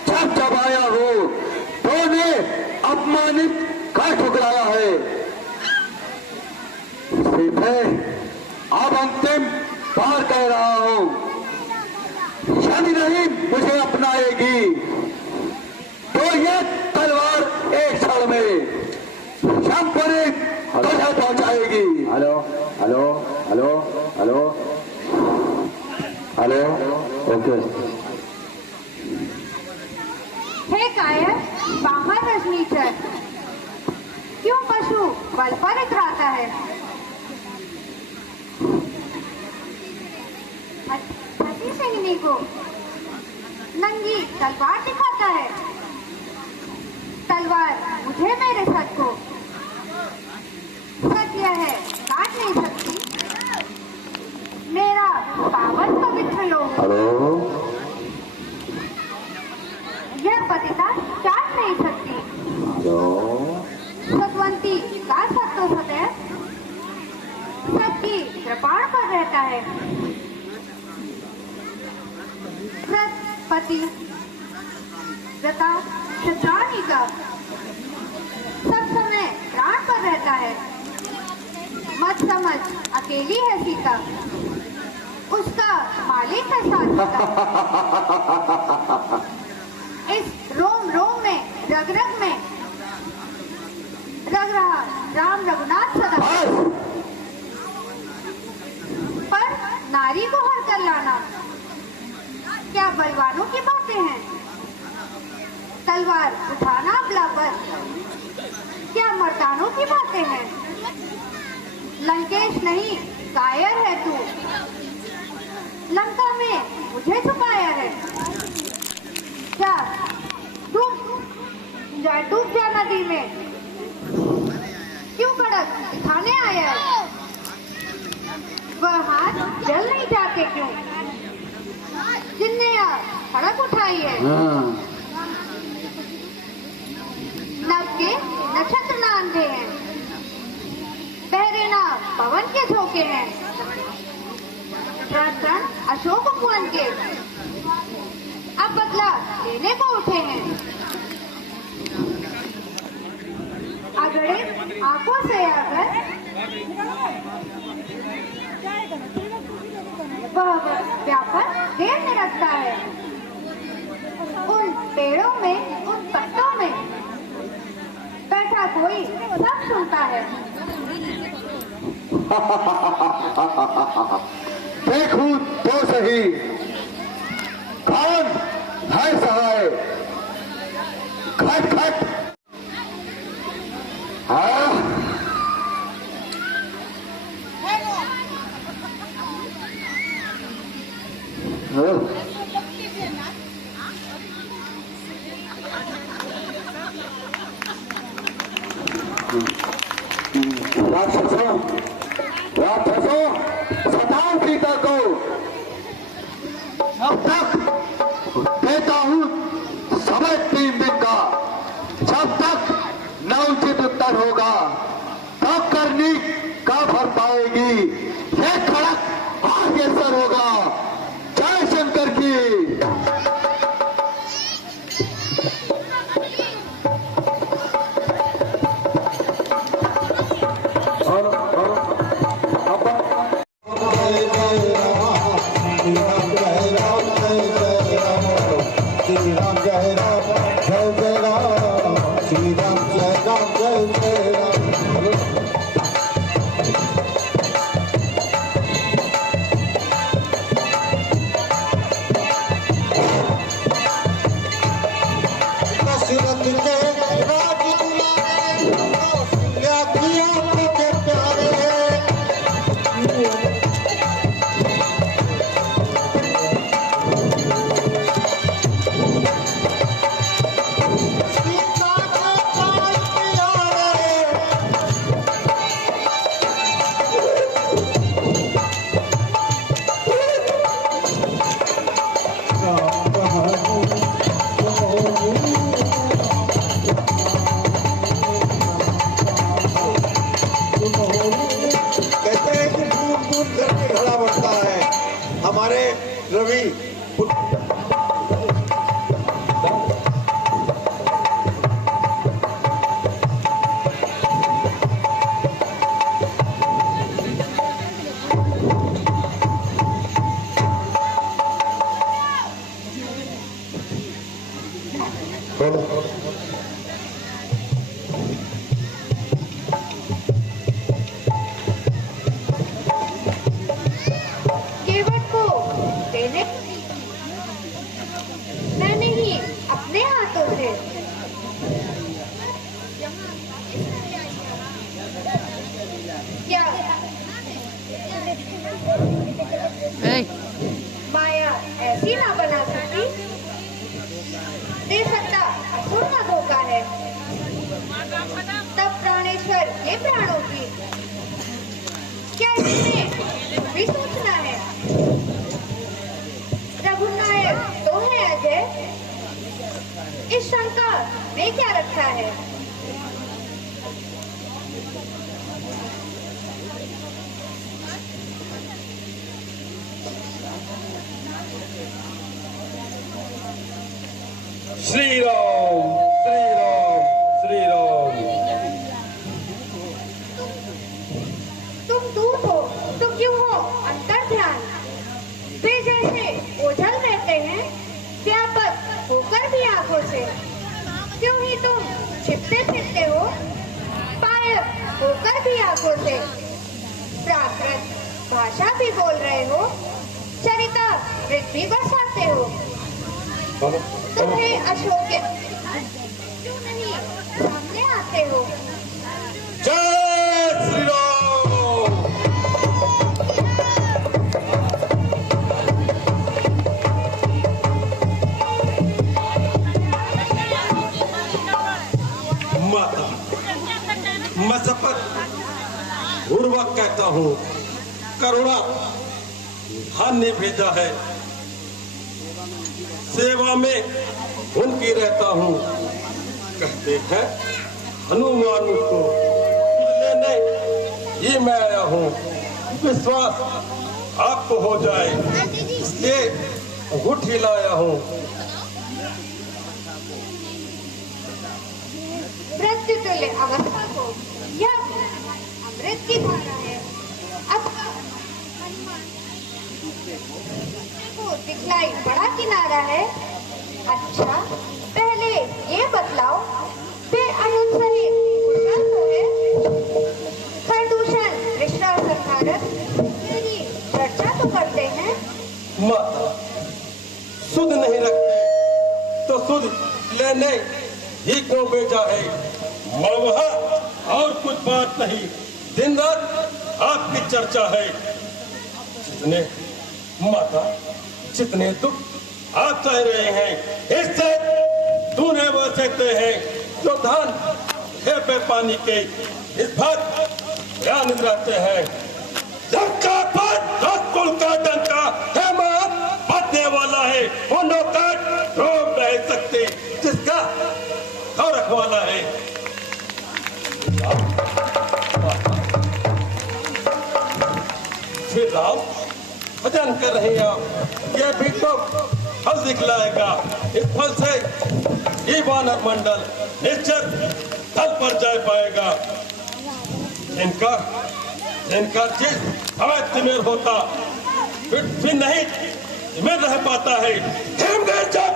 जब आया हूँ तो ने अपमानित कर ठुकराया है। सीते अब अंतिम बार कह रहा हूँ, यदि नहीं मुझे अपनाएगी तो ये तलवार एक क्षण में शंकरी तुझे पहुंचाएगी। Hello hello hello hello hello, okay. कायर बाहर रजनीचर, क्यों पशु बल पर इतराता है? हसी सिंहनी को नंगी तलवार दिखाता है। तलवार मुझे मेरे सच को, सच यह है काट नहीं सकती मेरा पावन पवित्र लोग। यह पतिता चाट नहीं सकती सतवंती का सत्तो सदैव सबकी कृपाण पर रहता है। पति व्रता शत्राणी का सब समय प्राण पर रहता है। मत समझ अकेली है सीता, उसका मालिक है साथ। इस रोम रोम में रग रग में रग रहा राम रघुनाथ सदा, पर नारी को हर कर लाना क्या बलवानों की बातें हैं? तलवार उठाना अबला पर क्या मर्दानों की बातें हैं? लंकेश नहीं कायर है तू, लंका में मुझे छुपाया है। क्या डूब जा नदी में, क्यों कड़क दिखाने आया है? वह हाथ जल नहीं जाते क्यों जिनने सड़क उठाई है? नभ के नक्षत्र ना अंधे हैं, बहरे ना पवन के झोंके हैं। क्षण अशोक उपवन के अब बदला लेने को उठे हैं। अगड़े आंखों से आकर वह व्यापक देर में रखता है। उन पेड़ों में उन पत्तों में बैठा कोई सब सुनता है। देखूं तो सही कौन है सहाय, खट खट। राक्षसों सताओ सीता को, अब तक देता हूं समय 3 दिन का। जब तक न उचित उत्तर होगा तब करनी का भर पाएगी। ये खड़क आगे सर होगा। जय शंकर की। हमारे रवि मैंने ही अपने हाथों से ऐसी ना बना सकती। दे सकता असुर ना धोखा है, तब प्राणेश्वर ये प्राणों की क्या इसमें भी सोचना है। रघुनायक तो है अजय, इस शंका में क्या रखा है। श्री राम श्री राम श्री राम। तुम दूर हो तो क्यों हो अंतर ध्यान। वे जैसे ओझल रहते हैं व्यापक होकर भी आंखों से, क्यों ही तुम छिपते फिरते हो पायक होकर भी आंखों से। प्राकृत भाषा भी बोल रहे हो, चरिता वृत्ति भी बरसाते हो। तुम्हें अशोक क्यों नहीं सामने आते हो। जय श्री राम। माता, मैं शपथ पूर्वक कहता हूँ, करुणा धन ने भेजा है, सेवा में उनकी रहता हूँ। कहते हैं हनुमान को लेने ये मैं आया हूँ, विश्वास आपको हो जाए इसलिए अंगूठी लाया हूँ। मृत्यु तुल्य अवस्था को यह अमृत की धारा है। अब को दिखलाई बड़ा किनारा है। अच्छा पहले ये बतलाओ, वे अनंत सहित कुशल तो है। खरदूषण कृष्ण और संहारक तेरी चर्चा तो करते हैं। माता, सुध नहीं रखते तो सुध लेने ही क्यों भेजा है। मैं वहाँ और कुछ बात नहीं, दिन रात आपकी चर्चा है। जितने माता जितने दुख आप सह रहे हैं, इससे दूने वो सहते हैं जो धान है पे पानी के इस बात ध्यान रहते हैं। लंका पर 10 कुल का डंका है मां बदने वाला है, वो नौकर रोक नहीं सकते जिसका रखवाला है। श्री राम भजन कर रहे हैं आप, ये भी तो फल दिखलाएगा। इस फल से ये वानर मंडल निश्चित तल पर जा पाएगा। इनका जिस अवैध में होता फिर नहीं में रह पाता है। जब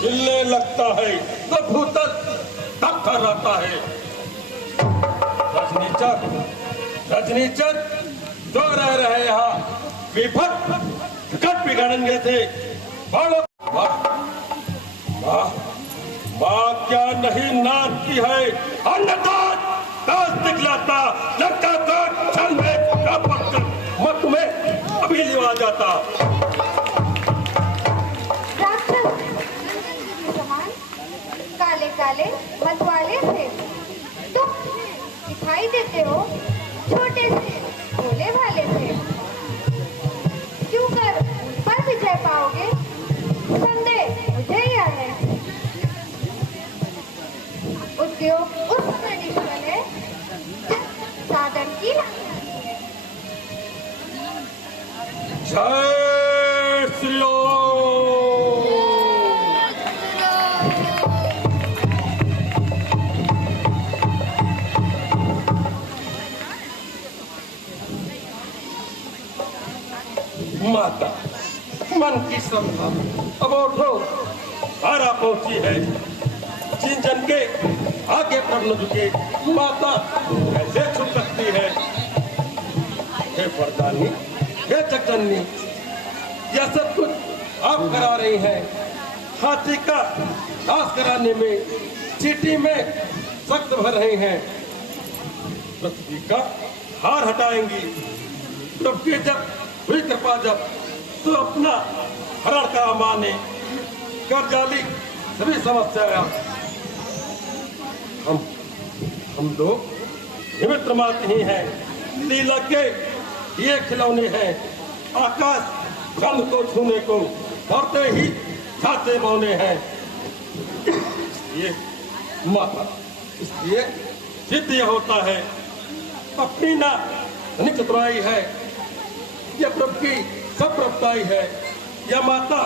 हिलने लगता है तो भूतल तक कर रहता है। रजनीचर जो रह रहे यहाँ विभक्त कट बिगड़ेंगे थे। माँ क्या नहीं नाद की है, अन्नदान दास दिखलाता लगता का क्षण में मत में अभी लिवा जाता। काले काले मत वाले थे तुम दिखाई देते हो, छोटे से भोले भाले थे। क्यों कर पर विजय पाओगे, संदेह मुझे यह है। उद्योग उस समय निष्फल है साधन की। जय श्री राम। माता मन की श्रद्धा अब उठो, हारा पहुंची है। जिन जन के आगे प्रभु झुके माता कैसे छुप सकती है। हे वरदानी, हे जगजननी, यह सब कुछ आप करा रही हैं। हाथी का दास कराने में, चीटी में सख्त भर रहे हैं। पृथ्वी का हार हटाएंगी। प्रभु की जब हुई कृपा जब तो अपना हरण का माने कर्जाली सभी समस्याएं हम लोग निमित्र मात्र ही हैं। लीला के ये खिलौने हैं। आकाश चंद को छूने को भरते ही जाते मौने हैं। ये माता इसलिए सिद्ध यह होता है अपनी ना निचतराई है। यह प्रभु की सब प्रभुताई है। यह माता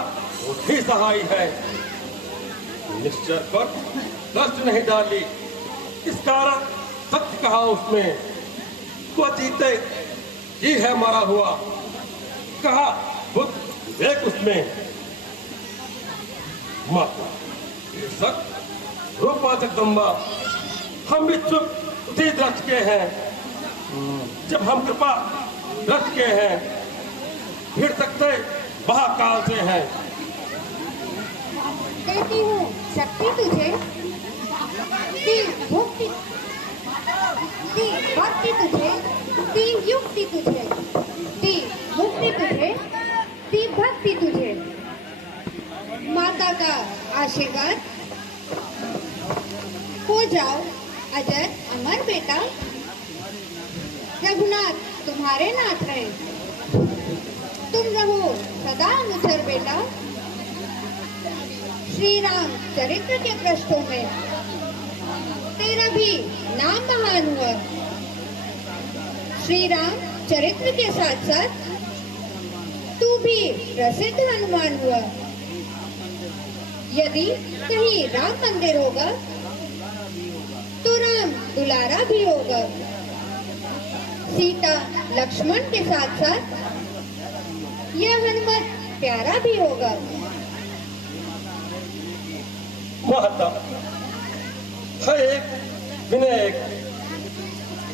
ही सहाय है। निश्चय पर कष्ट नहीं डाली। इस कारण सत्य कहा उसमें को जीते ही है मरा हुआ। कहा बुद्ध विवेक उसमें। माता ये सत्य रूपा जगदम्बा हम भी चुप उसी दृष्ट के हैं। जब हम कृपा दृष्ट के हैं फिर सकते महाकाल से हैं। देती हूँ शक्ति तुझे, दी भक्ति, दी भक्ति तुझे, दी युक्ति तुझे, दी मुक्ति तुझे, दी भक्ति तुझे। माता का आशीर्वाद हो जाओ अजर अमर बेटा। रघुनाथ तुम्हारे नाथ रहे, तुम रहो सदा अनुचर बेटा। श्री राम चरित्र के पृष्ठों में तेरा भी नाम महान हुआ। श्री राम चरित्र के साथ साथ तू भी प्रसिद्ध हनुमान हुआ। यदि कहीं राम मंदिर होगा तो राम दुलारा भी होगा। सीता लक्ष्मण के साथ साथ यह हनुमत प्यारा भी होगा। माता है एक विनय एक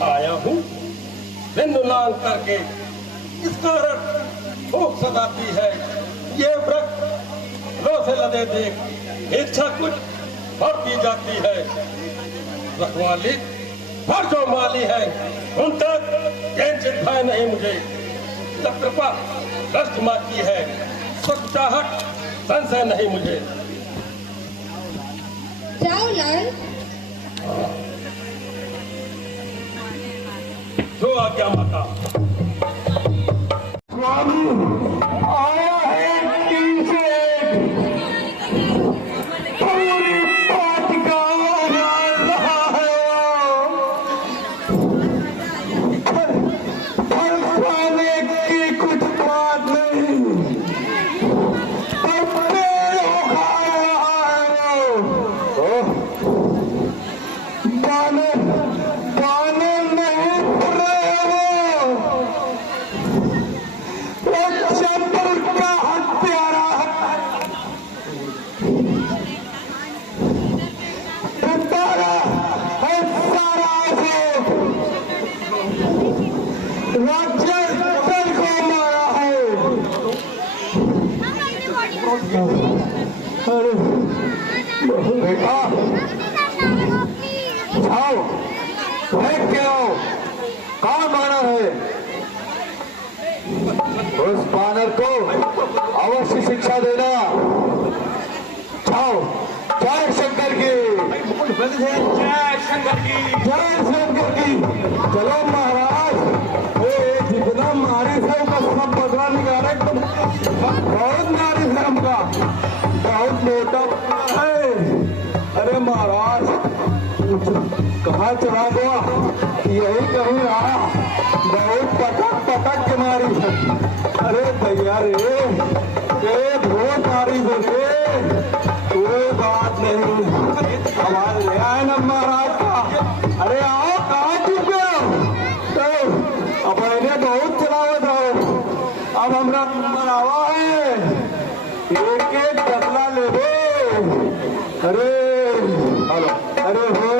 आया हूँ बिंदु लांग करके। इस कारण भूख सताती है। ये व्रत रो से लदे देख इच्छा कुछ बढ़ती जाती है। रखवाली पर जो माली है उन तक किंचित भय नहीं मुझे। जब कृपा दृष्ट माँ की है तो चाहत संशय नहीं मुझे। जाओ लाल। जो आज्ञा माता। स्वामी आया है किनसे पूरी बात का रहा है। फल पाने की कुछ बात नहीं, अपने खा रहा है। पाने पाने नहीं वो चंद्र का हत्यारा हत्यारा है सारा राज्य को मारा है। अरे बेटा जाओ देख के आओ कौन माना है। उस बानर को अवश्य शिक्षा देना। जाओ। जय शंकर की जय शंकर की जय शंकर की। चलो महाराज जितना मारी है उसका सब बदला निकाले। बहुत मारी है हमका, बहुत मोटा है। अरे महाराज कहाँ चला गया? यही कहीं रहा। बहुत पटक पटक के मारी है। अरे भैया रे बहुत मारी है रे। कोई बात नहीं, हमारे ले आए ना महाराज का। अरे आओ कहाँ चुके हो? अब इन्हें बहुत चलावत हो। अब हमरा मनावा है एक एक बदला ले दो। अरे अरे हो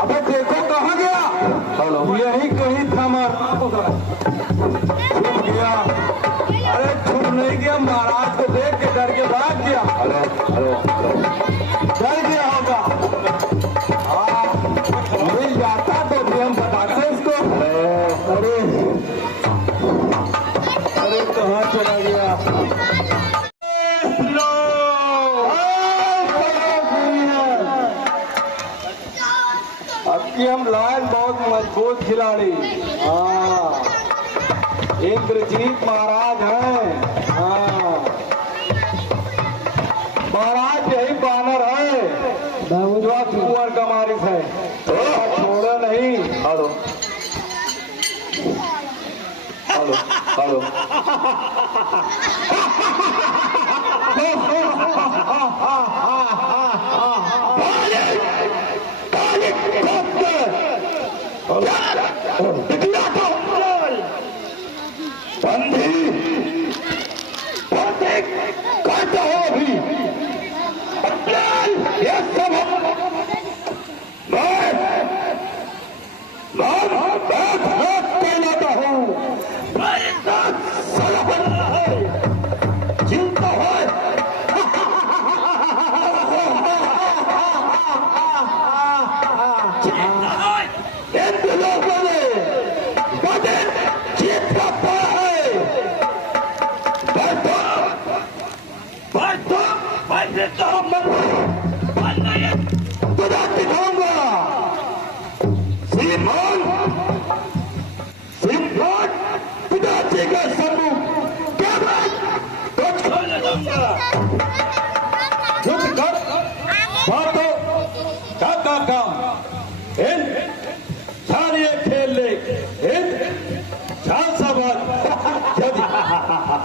अबे देखो कहाँ गया? यही कहीं था मारा। छुप गया। अरे छुप नहीं गया, महाराज को देख के डर के भाग गया। डर गया होगा। मिल जाता तो भी हम बताते इसको। अरे अरे कहाँ चला गया? कि हम लायन बहुत मजबूत खिलाड़ी। हाँ, इंद्रजीत महाराज हैं। हाँ, महाराज यही बानर है जो कुंवर का मारिस है, छोड़ो नहीं। हेलो हेलो हेलो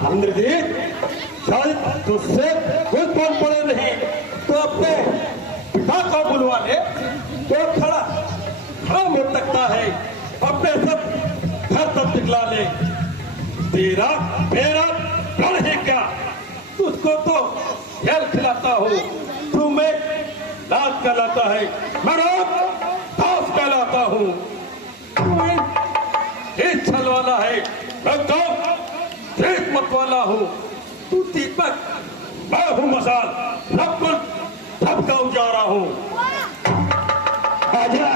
इंद्रजीत, शायद तुझसे कुछ बोल पड़े नहीं तो अपने पिता को बुलवा ले, तो खड़ा मुड़ सकता है, अपने सब घर तक दिखला ले। तेरा मेरा प्रण है क्या? तुझको तो खेल खिलाता हूँ, तुम्हें नाच कहलाता है, मैं दास कहलाता हूँ। छल वाला है, मैं मत वाला हूँ। तू दीपक, मैं हूँ मसाल, सब कुछ सबका उजारा हूँ। आजा।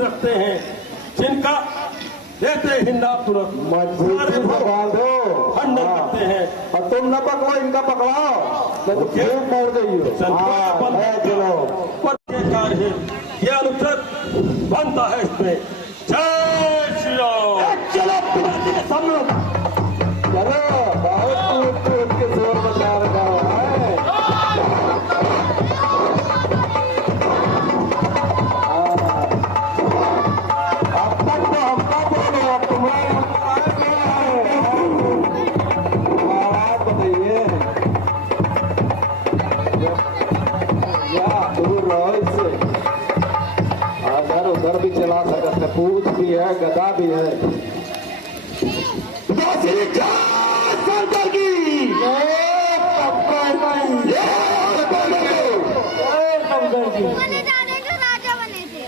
रखते हैं जिनका देते ही ना तुरंत खंडन करते हैं। और तुम न पकड़ो, इनका पकड़ाओ तो खेल मोड़ गई चलो ये अनुच्छेद बनता है इसमें। चलो बहुत टूट के जोर बजा रखा है। अब तक तो हमका बोले अब तुम्हारे आवाज बताइए या दूर रहो इससे। अगर उधर भी चला सकते, पूछ भी है, गदा भी है। बने जाने जो राजा बने थे,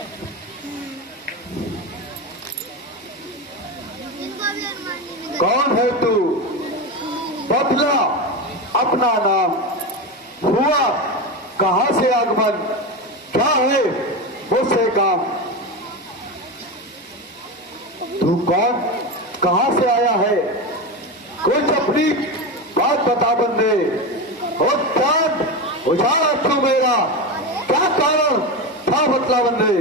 इनको भी अरमानी में कौन है तू? बदला अपना नाम, हुआ कहां से आगमन, क्या है मुझसे काम? तू कौन, कहां से आया है? कुछ अपनी बात बता बंदे। और चांद उजाला तू मेरा, क्या कारण था बतला बंदे?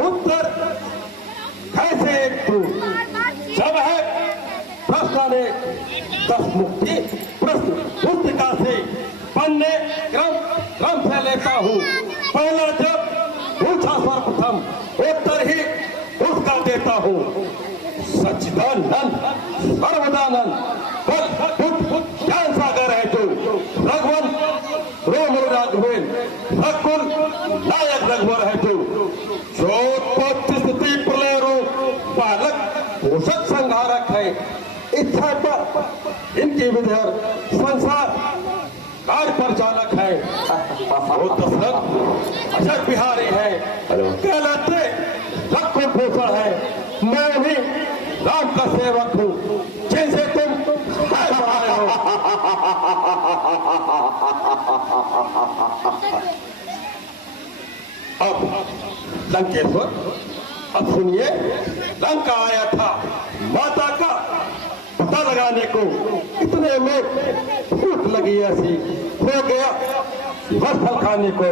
उत्तर कैसे तू? जब है प्रश्न ने 10 मुक्ति प्रश्न पुस्तिका से पन्ने क्रम से लेता हूँ। पहला जब पूछा सर्वप्रथम उत्तर ही उसका देता हूँ। सच्चिदानंद सर्वदानंद बल ज्ञान सागर है तू। रघुवन रोम राघवेन रघुकुल नायक रघुवर है तू। चोत्पत्ति स्थिति प्रलय रूप पालक पोषक संहारक है। इच्छा पर इनकी विधर संसार कार्य परिचालक है। वो दशरथ अजय बिहारी है, कहलाते रघुकुल पोषण है। मैं भी राम का सेवक हूँ, जैसे तुम बनाए हो। अब लंकेश्वर, अब सुनिए, लंका आया था माता का पता लगाने को। इतने में भूख लगी ऐसी, हो गया वस्त्र खाने को।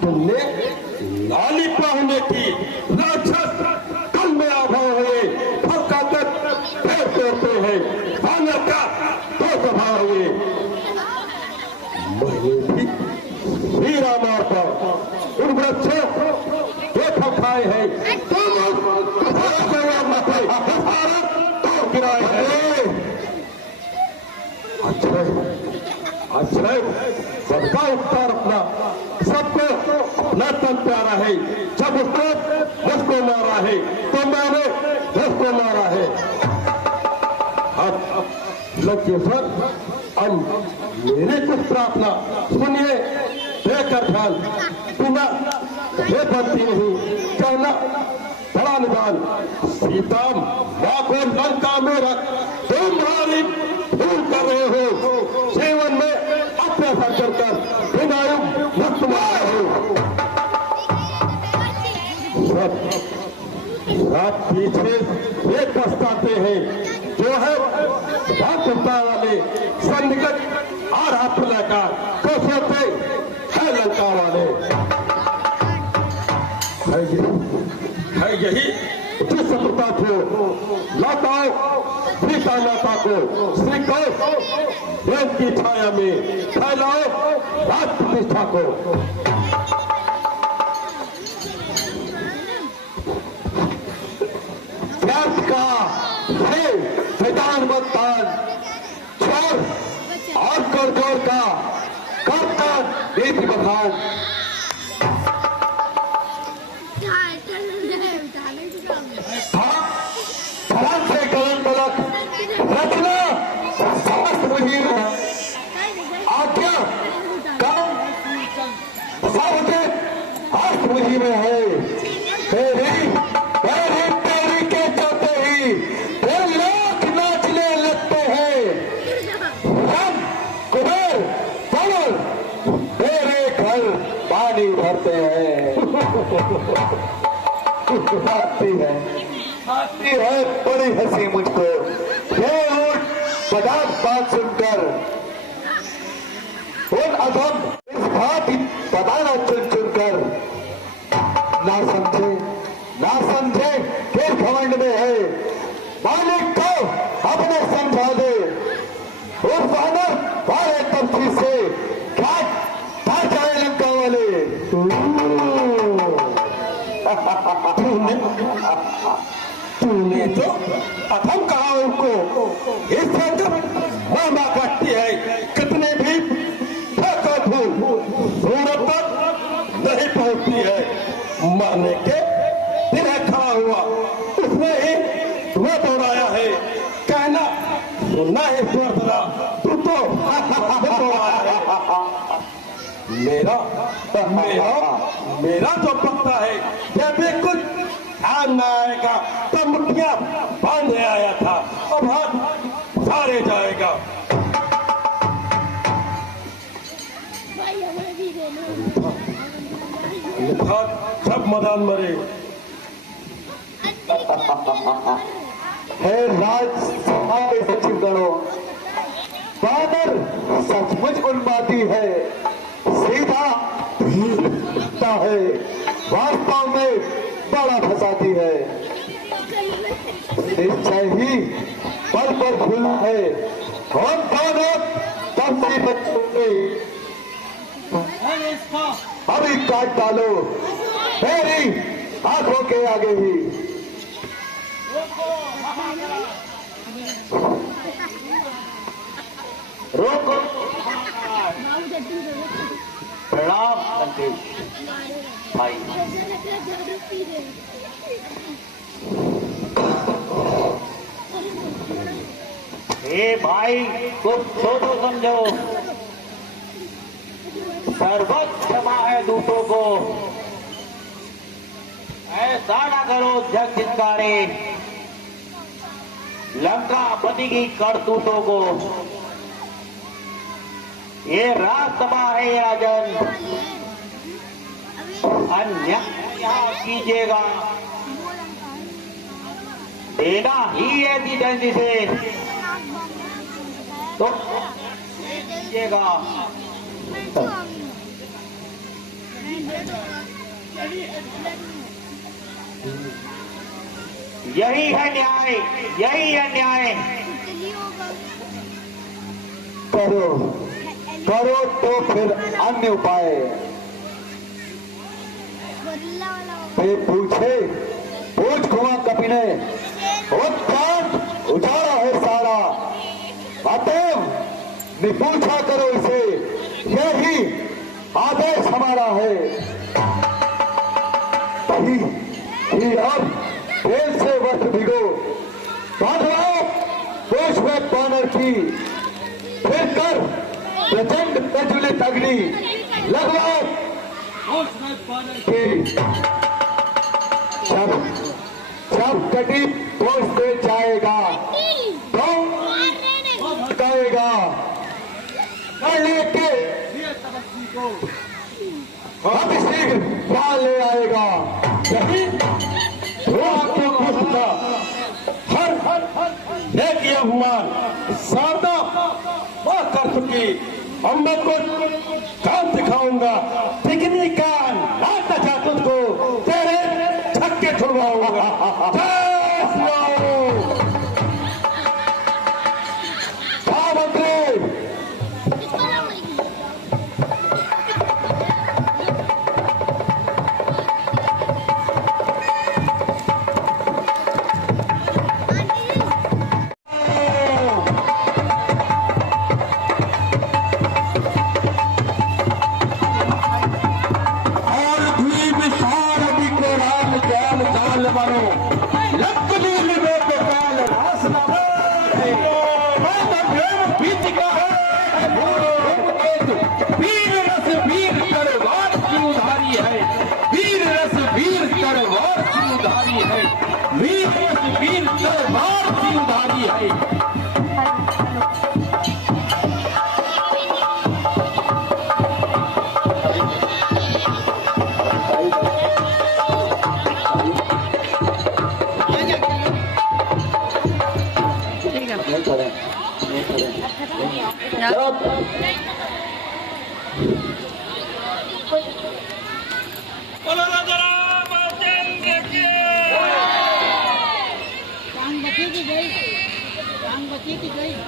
तुमने लाली पाहुने की राक्षस कल में आभाव हुए, फलका पैर तोड़ते हैं, बानर का तो स्वभाव हुए। मैंने भी हीरा मारता उन वृक्षों के फल खाए हैं, तो गिराए हैं। अच्छा सबका उपकार अपना, सबको अपना तन प्यारा है। जब उसको मुझको मारा है तो मैंने उसको मारा है। अब लंकेश्वर, अब मेरी कुछ प्रार्थना सुनिए, देकर ध्यान। बिना ये बनती नहीं, कहना बड़ा निदान। सीता माँ को लंका में रख तुम्हारी भूल कर रहे हो। जीवन में अत्याचार करकर विनायु मुक्त मार हो। रात पीछे ये पछताते हैं, जो है भागता वाले सन्निकट आ रहा प्रलयकार को सोते है लंका वाले। है यही जिस सफलता को लौटाओ सीता माता को, श्री को की छाया में फैलाओ राज प्रतिष्ठा को। व्यर्थ का है मैदान मतदान, चोर और करजोर का करता नीति बखान। धर्म से गलन बलक रचना समस्त मुहिम आज्ञा काम सबके हस्त मुहिम है। तेरी तेरी तेरी के चलते ही फिर लोग नाचने लगते हैं। रब कुबेर पवन तेरे घर पानी भरते हैं। आती है बड़ी हंसी मुझको ये ऊँट पदार्थ बात सुनकर। उन अधम इस भांति बताना चुन चुन कर, ना समझे किस घमंड में है मालिक का पंछी से क्या जाए लंका वाले। तूने तो अथम कहा उनको, इससे तो मामा काटती है कितने भी फेंको धूल, सूरत तक नहीं पहुंचती है। मरने के दिन खड़ा हुआ उसने ही तुम्हें दौड़ाया है, कहना सुनना है ईश्वर, तू तो दौड़ाया है। मेरा मेरा जो पक्का है, जब भी कुछ ध्यान न आएगा तो मुठ्ठियां बांधने आया था, अब हाथ सारे जाएगा। सब मदान मरे। है राज हमारे सचिव गणों, बानर सचमुच उन्मादी है, सीधा दिखता है, वास्तव में बड़ा फंसाती है। निश्चय ही पल पर खुला है, और दोनों दस्ती बच्चे अभी काट डालो मेरी आंखों के आगे ही। रोको। प्रणाम लंकेश भाई। हे भाई, कुछ सोचो समझो, सर्वत्र क्षमा है दूतों को, ऐसा ना करो जग जितकारे लंका पति की करतूतों को। ये राजसभा है राजन, अन्याय यहाँ कीजिएगा, देना ही है दीदी से तो कीजिएगा। यही है न्याय, यही है न्याय। करो करो तो फिर अन्य उपाय। वे पूछे पूछ कुआं कपि ने, उजाड़ा है सारा, अतएव निपूछा करो इसे, यही आदेश हमारा है। ही और तेल से वस्त्र भिगो, बांधवाओ दोष में बानर की, फिर कर प्रचंड प्रज्वलित अग्नि, लगवाओ जब कटी पहुंचते जाएगा तो जाएगा लेके अब शीघ्र क्या ले आएगा। यही आपके पुष्ट हर नेक अभिमान शारदा वह कर चुकी। हम मैं कुछ काम दिखाऊंगा, तिगनी का नाता चाहता तुझको तेरे छक्के छुड़वाऊंगा।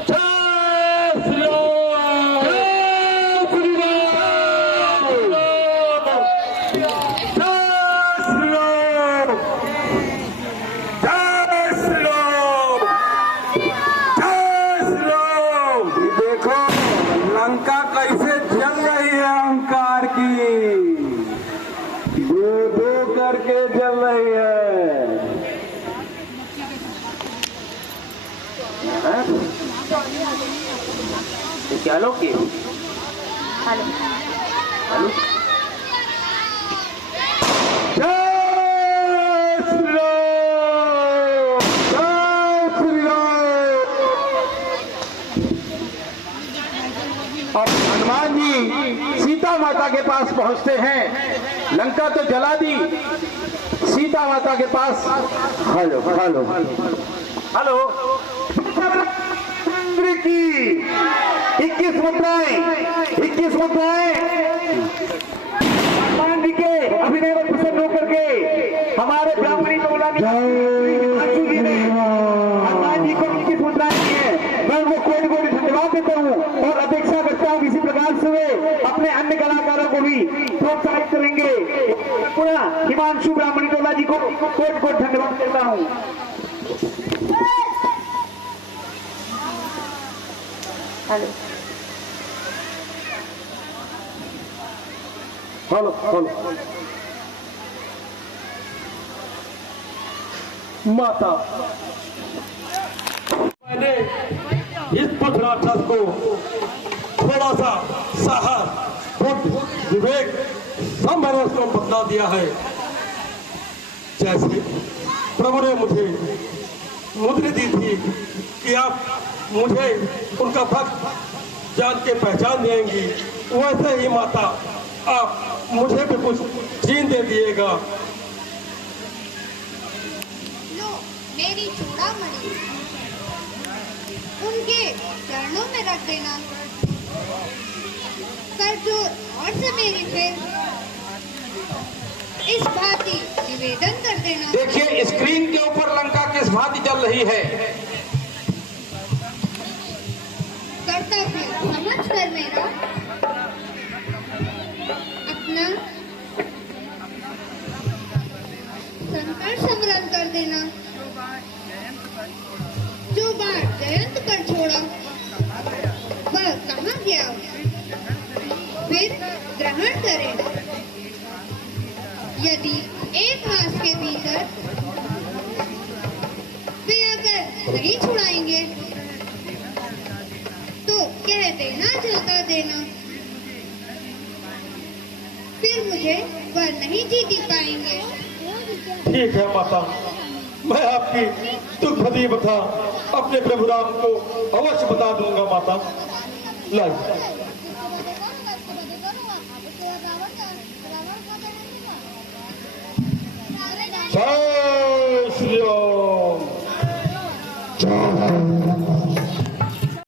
जय श्री राम। हेलो की हेलो हेलो अब हनुमान जी सीता माता के पास पहुंचते हैं। लंका तो जला दी, सीता माता के पास हेलो हेलो हेलो की 21 मुद्राएं हनुमान जी के अभिनय में प्रसन्न होकर के हमारे ब्राह्मणी टोला ने हनुमान जी को 21 मुद्राएं दी है। मैं उनको कोटि कोटि धन्यवाद देता हूँ और अपेक्षा करता हूँ इसी प्रकार से वे अपने अन्य कलाकारों को भी प्रोत्साहित करेंगे। पुनः हिमांशु ब्राह्मणी टोला जी को कोटि कोटि धन्यवाद देता हूँ। हेलो हेलो हेलो माता, मैंने इस पुत्र राक्षस को थोड़ा सा साहस, बुद्धि, विवेक सब मैंने उसको बदला दिया है। जैसे प्रभु ने मुझे मुद्रा दी थी कि आप मुझे उनका भक्त जान के पहचान देंगी, वैसे ही माता आप मुझे भी कुछ जीन दे दिएगा। लो मेरी चूड़ामणि उनके चरणों में रख देना। कर जोर और से मेरी फिर इस भांति निवेदन कर देना। देखिए स्क्रीन के ऊपर लंका किस भांति चल रही है। कर्तव्य समझ कर मेरा अपना संकट समरण कर देना। जो बार जयंत कर छोड़ा वह कहाँ गया, फिर ग्रहण करेगा। यदि एक मास के भीतर वे अगर नहीं छुड़ाएंगे तो कह देना, जता देना, फिर मुझे वह नहीं जीती पाएंगे। ठीक है माता, मैं आपकी दुख भरी बता अपने प्रभु राम को अवश्य बता दूंगा माता। लाइए जय श्री राम।